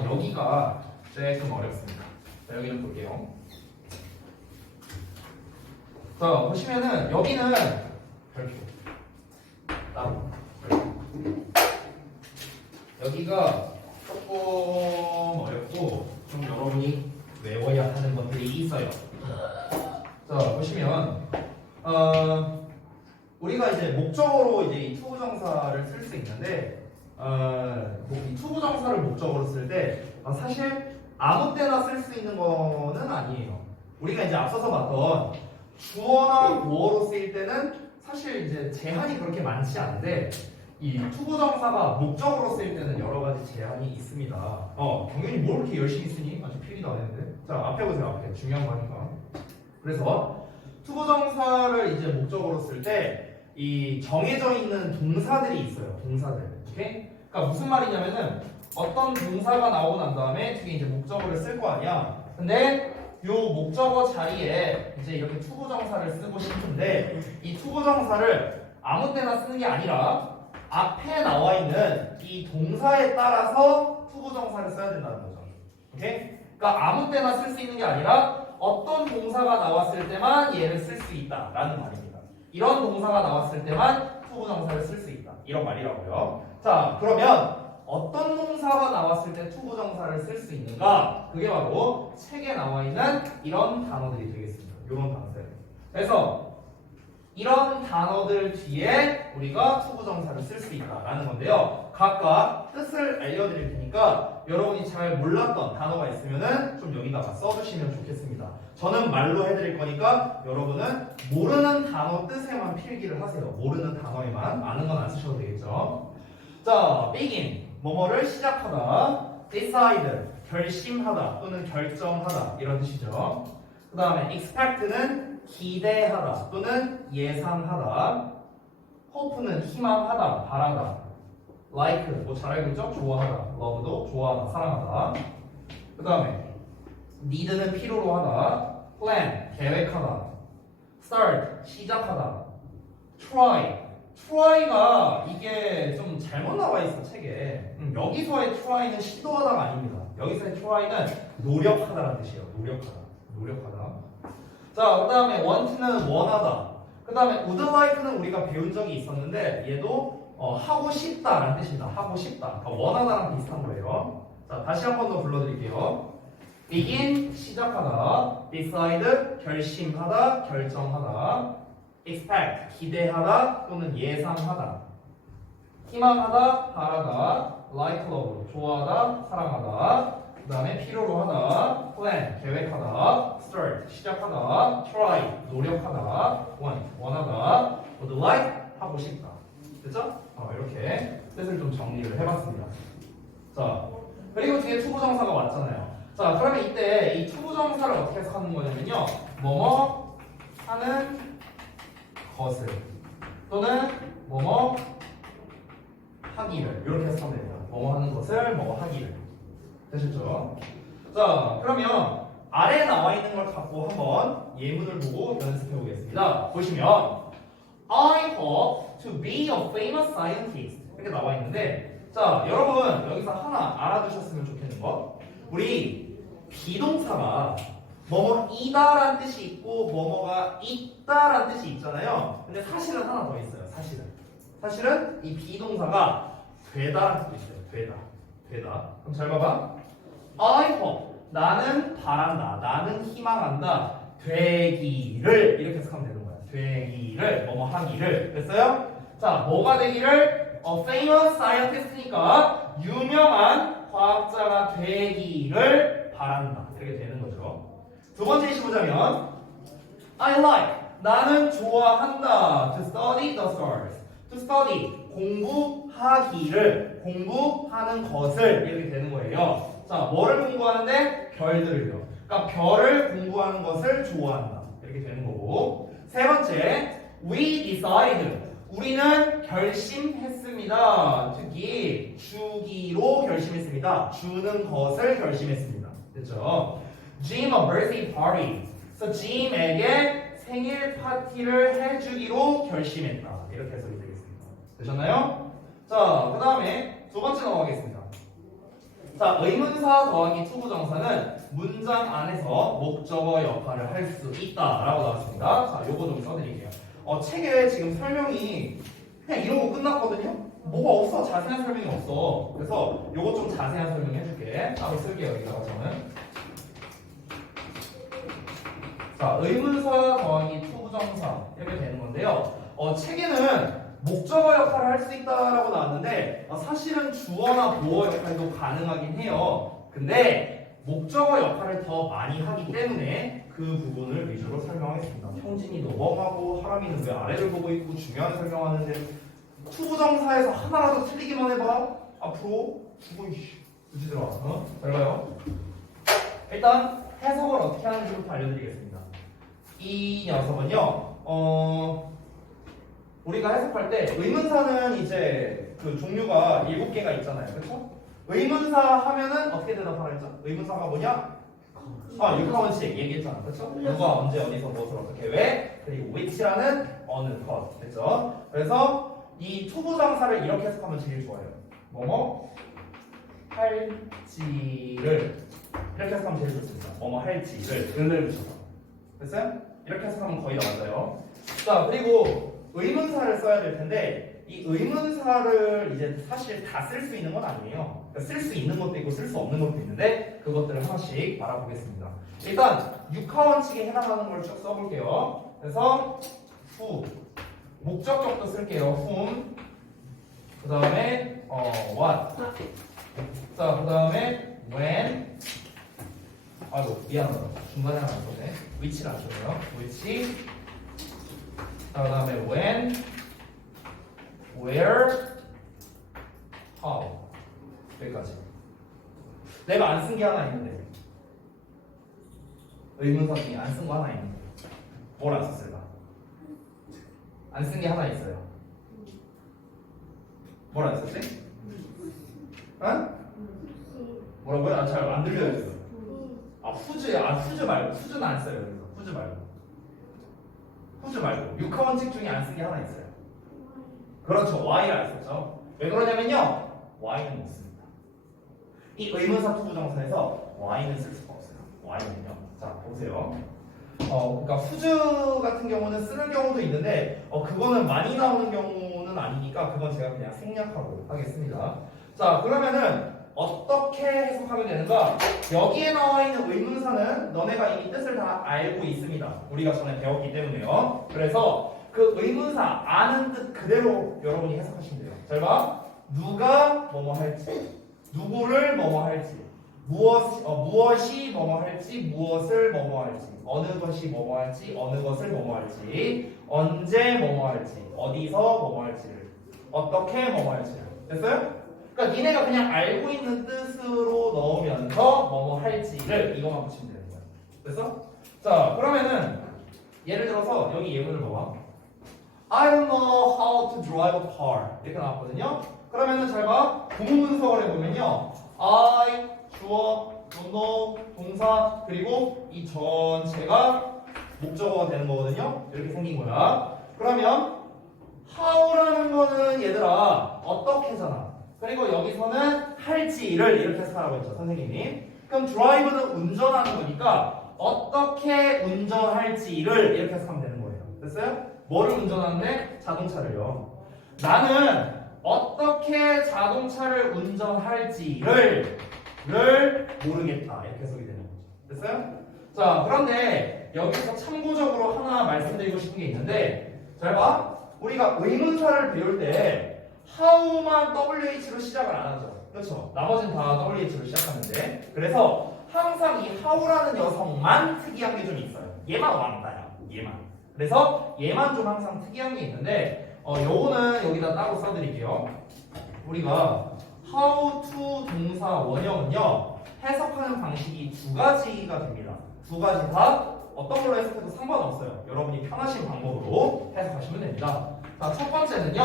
여기가 조금 어렵습니다. 자, 여기 좀 볼게요. 자, 보시면은 여기는 별표. 따로. 별표. 여기가 조금 어렵고 좀 여러분이 외워야 하는 것들이 있어요. 자, 보시면 우리가 이제 목적어로 이제 이 투부정사를 쓸 수 있는데 이 투부정사를 목적어로 쓸 때 사실 아무 때나 쓸 수 있는 거는 아니에요. 우리가 이제 앞서서 봤던 주어나 보어로 쓰일 때는 사실 이제 제한이 그렇게 많지 않은데 이 투부정사가 목적어로 쓰일 때는 여러 가지 제한이 있습니다. 경윤이 뭘 이렇게 열심히 쓰니? 아직 필기도 안 했는데. 자, 앞에 보세요. 앞에 중요한 거니까. 그래서 투부정사를 이제 목적어로 쓸 때 이 정해져 있는 동사들이 있어요. 동사들. 오케이? 그러니까 무슨 말이냐면은 어떤 동사가 나오고 난 다음에 뒤에 이제 목적어를 쓸 거 아니야. 근데 요 목적어 자리에 이제 이렇게 투부정사를 쓰고 싶은데 이 투부정사를 아무 때나 쓰는 게 아니라 앞에 나와 있는 이 동사에 따라서 투부정사를 써야 된다는 거죠. 오케이? 그러니까 아무 때나 쓸 수 있는 게 아니라 어떤 동사가 나왔을 때만 얘를 쓸 수 있다라는 말입니다. 이런 동사가 나왔을 때만 투부정사를 쓸 수 있다. 이런 말이라고요. 자, 그러면 어떤 동사가 나왔을 때 투부정사를 쓸 수 있는가? 그게 바로 책에 나와 있는 이런 단어들이 되겠습니다. 이런 단어들. 그래서 이런 단어들 뒤에 우리가 투부정사를 쓸 수 있다라는 건데요. 각각 뜻을 알려드릴 테니까 여러분이 잘 몰랐던 단어가 있으면은 좀 여기다가 써주시면 좋겠습니다. 저는 말로 해드릴 거니까 여러분은 모르는 단어 뜻에만 필기를 하세요. 모르는 단어에만. 아는 건 안 쓰셔도 되겠죠. 자, begin 뭐뭐를 시작하다, decide 결심하다 또는 결정하다 이런 뜻이죠. 그 다음에 expect는 기대하다 또는 예상하다, hope는 희망하다, 바라다, like 뭐 잘 알고 있죠? 좋아하다, love도 좋아하다, 사랑하다. 그 다음에 need는 필요로 하다, plan 계획하다, start 시작하다, try가 이게 좀 잘못 나와 있어 책에. 여기서의 try는 시도하다가 아닙니다. 여기서의 try는 노력하다라는 뜻이에요. 노력하다. 자, 그 다음에 want는 원하다. 그 다음에 would like는 우리가 배운 적이 있었는데 얘도 하고 싶다라는 뜻입니다. 하고 싶다. 그러니까 원하다랑 비슷한 거예요. 자, 다시 한 번 더 불러드릴게요. begin 시작하다, decide 결심하다, 결정하다, expect 기대하다 또는 예상하다, 희망하다, 바라다, like love 좋아하다, 사랑하다, 그 다음에 필요로 하다, plan 계획하다, start 시작하다, try 노력하다, want 원하다, would like 하고 싶다. 됐죠? 이렇게 뜻을 좀 정리를 해봤습니다. 자, 그리고 뒤에 투부정사가 왔잖아요. 자, 그러면 이때 이 투부정사를 어떻게 해석하는 거냐면요, 뭐뭐 하는 것을 또는 뭐뭐 하기를 이렇게 해석하면 됩니다. 뭐뭐 하는 것을 뭐뭐 하기를. 되셨죠? 자, 그러면 아래에 나와 있는 걸 갖고 한번 예문을 보고 연습해 보겠습니다. 보시면 I hope to be a famous scientist 이렇게 나와 있는데, 자, 여러분 여기서 하나 알아두셨으면 좋겠는 거, 우리 비동사가 뭐뭐이다라는 뜻이 있고 뭐뭐가 있다라는 뜻이 있잖아요. 근데 사실은 하나 더 있어요. 사실은 이 비동사가 되다라는 뜻도 있어요. 되다. 그럼 잘 봐봐. I hope 나는 바란다, 나는 희망한다, 되기를 이렇게 해석하면 되는 거야. 되기를 뭐뭐 하기를. 됐어요? 자, 뭐가 되기를? famous scientist니까 유명한 과학자가 되기를 바란다. 이렇게 되는 거죠. 두 번째 예시 보자면 I like 나는 좋아한다, to study the stars. to study 공부하기를, 공부하는 것을 이렇게 되는 거예요. 자, 뭐를 공부하는데? 별들을요. 그러니까 별을 공부하는 것을 좋아한다. 이렇게 되는 거고. 세 번째, we decide 우리는 결심했습니다. 특히 주기로 결심했습니다. 주는 것을 결심했습니다. 됐죠? Jim a birthday party. 그래서 Jim에게 생일 파티를 해주기로 결심했다. 이렇게 해석이 되겠습니다. 되셨나요? 자, 그 다음에 두 번째 넘어가겠습니다. 자, 의문사 더하기 투부정사는 문장 안에서 목적어 역할을 할 수 있다라고 나왔습니다. 자, 요거 좀 써드릴게요. 책에 지금 설명이 그냥 이러고 끝났거든요. 뭐가 없어. 자세한 설명이 없어. 그래서 요거 좀 자세한 설명 해줄게. 따로 쓸게요. 여기다가 저는. 자, 의문사 더하기 투부정사 이렇게 되는 건데요. 책에는 목적어 역할을 할 수 있다라고 나왔는데 사실은 주어나 보어 역할도 가능하긴 해요. 근데 목적어 역할을 더 많이 하기 때문에 그 부분을 위주로 설명하겠습니다. 형진이 넘어가고 하람이는 왜 아래를 보고 있고 중요한 설명하는데 투부정사에서 하나라도 틀리기만 해봐. 앞으로 죽어 부지들아. 잘 봐요. 일단 해석을 어떻게 하는지부터 알려드리겠습니다. 이 녀석은요. 우리가 해석할 때 의문사는 이제 그 종류가 7개가 있잖아요. 그렇죠? 의문사 하면은 어떻게 대답하라 했죠? 의문사가 뭐냐? 육하원씩 얘기했잖아. 그렇죠? 누가 언제 어디서 무엇을 어떻게 왜 그리고 which라는 어느 것. 됐죠? 그래서 이 투부정사를 이렇게 해석하면 제일 좋아요. 뭐뭐 할지를 이렇게 해석하면 제일 좋습니다. 뭐뭐 할지를 을을 붙여서. 됐어요? 이렇게 해석하면 거의 다 맞아요. 자, 그리고 의문사를 써야 될 텐데 이 의문사를 이제 사실 다 쓸 수 있는 건 아니에요. 쓸 수 있는 것도 있고 쓸 수 없는 것도 있는데 그것들을 하나씩 알아보겠습니다. 일단 육하원칙에 해당하는 걸 쭉 써볼게요. 그래서 who 목적격도 쓸게요. whom 그 다음에 what. 자, 그 다음에 when. 아이고, 미안하다. 중간에 하나 안 썼네. which를 안 썼네요. which. 자, 그 다음에 when, where, how. 여기까지. 내가 안 쓴 게 하나 있는데. 의문사 중에 안 쓴 거 하나 있는데. 뭘 안 썼을까? 안 쓴 게 하나 있어요. 뭘 안 썼지? 응? 뭐라고요? 아, 잘 안 들려요, 지금. 후즈 말고. 후즈는 안 써요, 여기서. 후즈 말고. 육하원칙 중에 안 쓴 게 하나 있어요. 그렇죠. Y를 안 썼죠. 왜 그러냐면요. Y는 못 씁니다. 이 의문사 투부정사에서 Y는 쓸 수가 없어요. Y는요. 자, 보세요. 그러니까 후즈 같은 경우는 쓰는 경우도 있는데, 그거는 많이 나오는 경우는 아니니까 그건 제가 그냥 생략하고 하겠습니다. 자, 그러면은 어떻게 해석하면 되는가? 여기에 나와 있는 의문사는 너네가 이미 뜻을 다 알고 있습니다. 우리가 전에 배웠기 때문에요. 그래서 그 의문사 아는 뜻 그대로 여러분이 해석하시면 돼요. 잘 봐. 누가 뭐뭐 할지, 누구를 뭐뭐 할지, 무엇이 뭐뭐 할지, 무엇을 뭐뭐 할지, 어느 것이 뭐뭐 할지, 어느 것을 뭐뭐 할지, 언제 뭐뭐 할지, 어디서 뭐뭐 할지를, 어떻게 뭐뭐 할지를. 됐어요? 그러니까 니네가 그냥 알고 있는 뜻으로 넣으면서 뭐뭐 할지를 이것만 붙이면 되는 거야. 됐어? 자, 그러면은 예를 들어서 여기 예문을 봐봐. I don't know how to drive a car 이렇게 나왔거든요. 그러면은 잘 봐. 구문분석을 해보면요. I, 주어, don't know, 동사, 그리고 이 전체가 목적어가 되는 거거든요. 이렇게 생긴 거야. 그러면 how라는 거는 얘들아 어떻게잖아. 그리고 여기서는 할지를 이렇게 해석하라고 했죠, 선생님이. 그럼 drive는 운전하는 거니까 어떻게 운전할지를 이렇게 해석하면 되는 거예요. 됐어요? 뭐를 운전하는데? 자동차를요. 나는 어떻게 자동차를 운전할지를 모르겠다. 이렇게 해석이 되는 거죠. 됐어요? 자, 그런데 여기서 참고적으로 하나 말씀드리고 싶은 게 있는데, 잘 봐. 우리가 의문사를 배울 때 how만 WH로 시작을 안 하죠. 그렇죠? 나머지는 다 WH로 시작하는데, 그래서 항상 이 how라는 녀석만 특이한 게 좀 있어요. 얘만 왕따야. 얘만. 그래서 얘만 좀 항상 특이한 게 있는데, 요거는 여기다 따로 써드릴게요. 우리가 how to 동사 원형은요, 해석하는 방식이 두 가지가 됩니다. 두 가지 다 어떤 걸로 해석해도 상관없어요. 여러분이 편하신 방법으로 해석하시면 됩니다. 자, 첫 번째는요,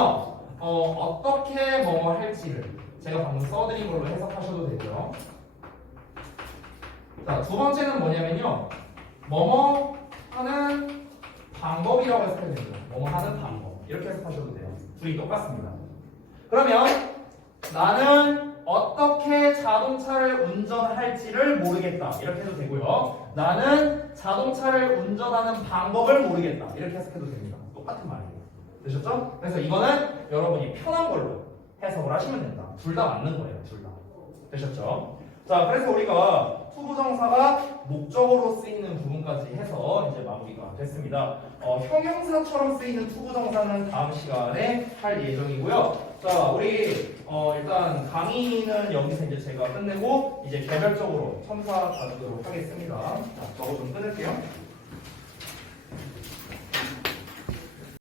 어떻게 뭐뭐 할지를 제가 방금 써드린 걸로 해석하셔도 되고요. 자, 두 번째는 뭐냐면요, 뭐뭐 하는 방법이라고 해석해도 됩니다. 뭐뭐 하는 방법 이렇게 해석하셔도 돼요. 둘이 똑같습니다. 그러면 나는 어떻게 자동차를 운전할지를 모르겠다 이렇게 해도 되고요. 나는 자동차를 운전하는 방법을 모르겠다 이렇게 해석해도 됩니다. 똑같은 말이에요. 되셨죠? 그래서 이거는 여러분이 편한 걸로 해석을 하시면 된다. 둘 다 맞는 거예요. 둘 다. 되셨죠? 자, 그래서 우리가 투부정사가 목적어로 쓰이는 부분까지 해서 이제 마무리가 됐습니다. 형용사처럼 쓰이는 투부정사는 다음 시간에 할 예정이고요. 자, 우리 일단 강의는 여기서 이제 제가 끝내고 이제 개별적으로 첨사 가주도록 하겠습니다. 자, 저거 좀 끊을게요.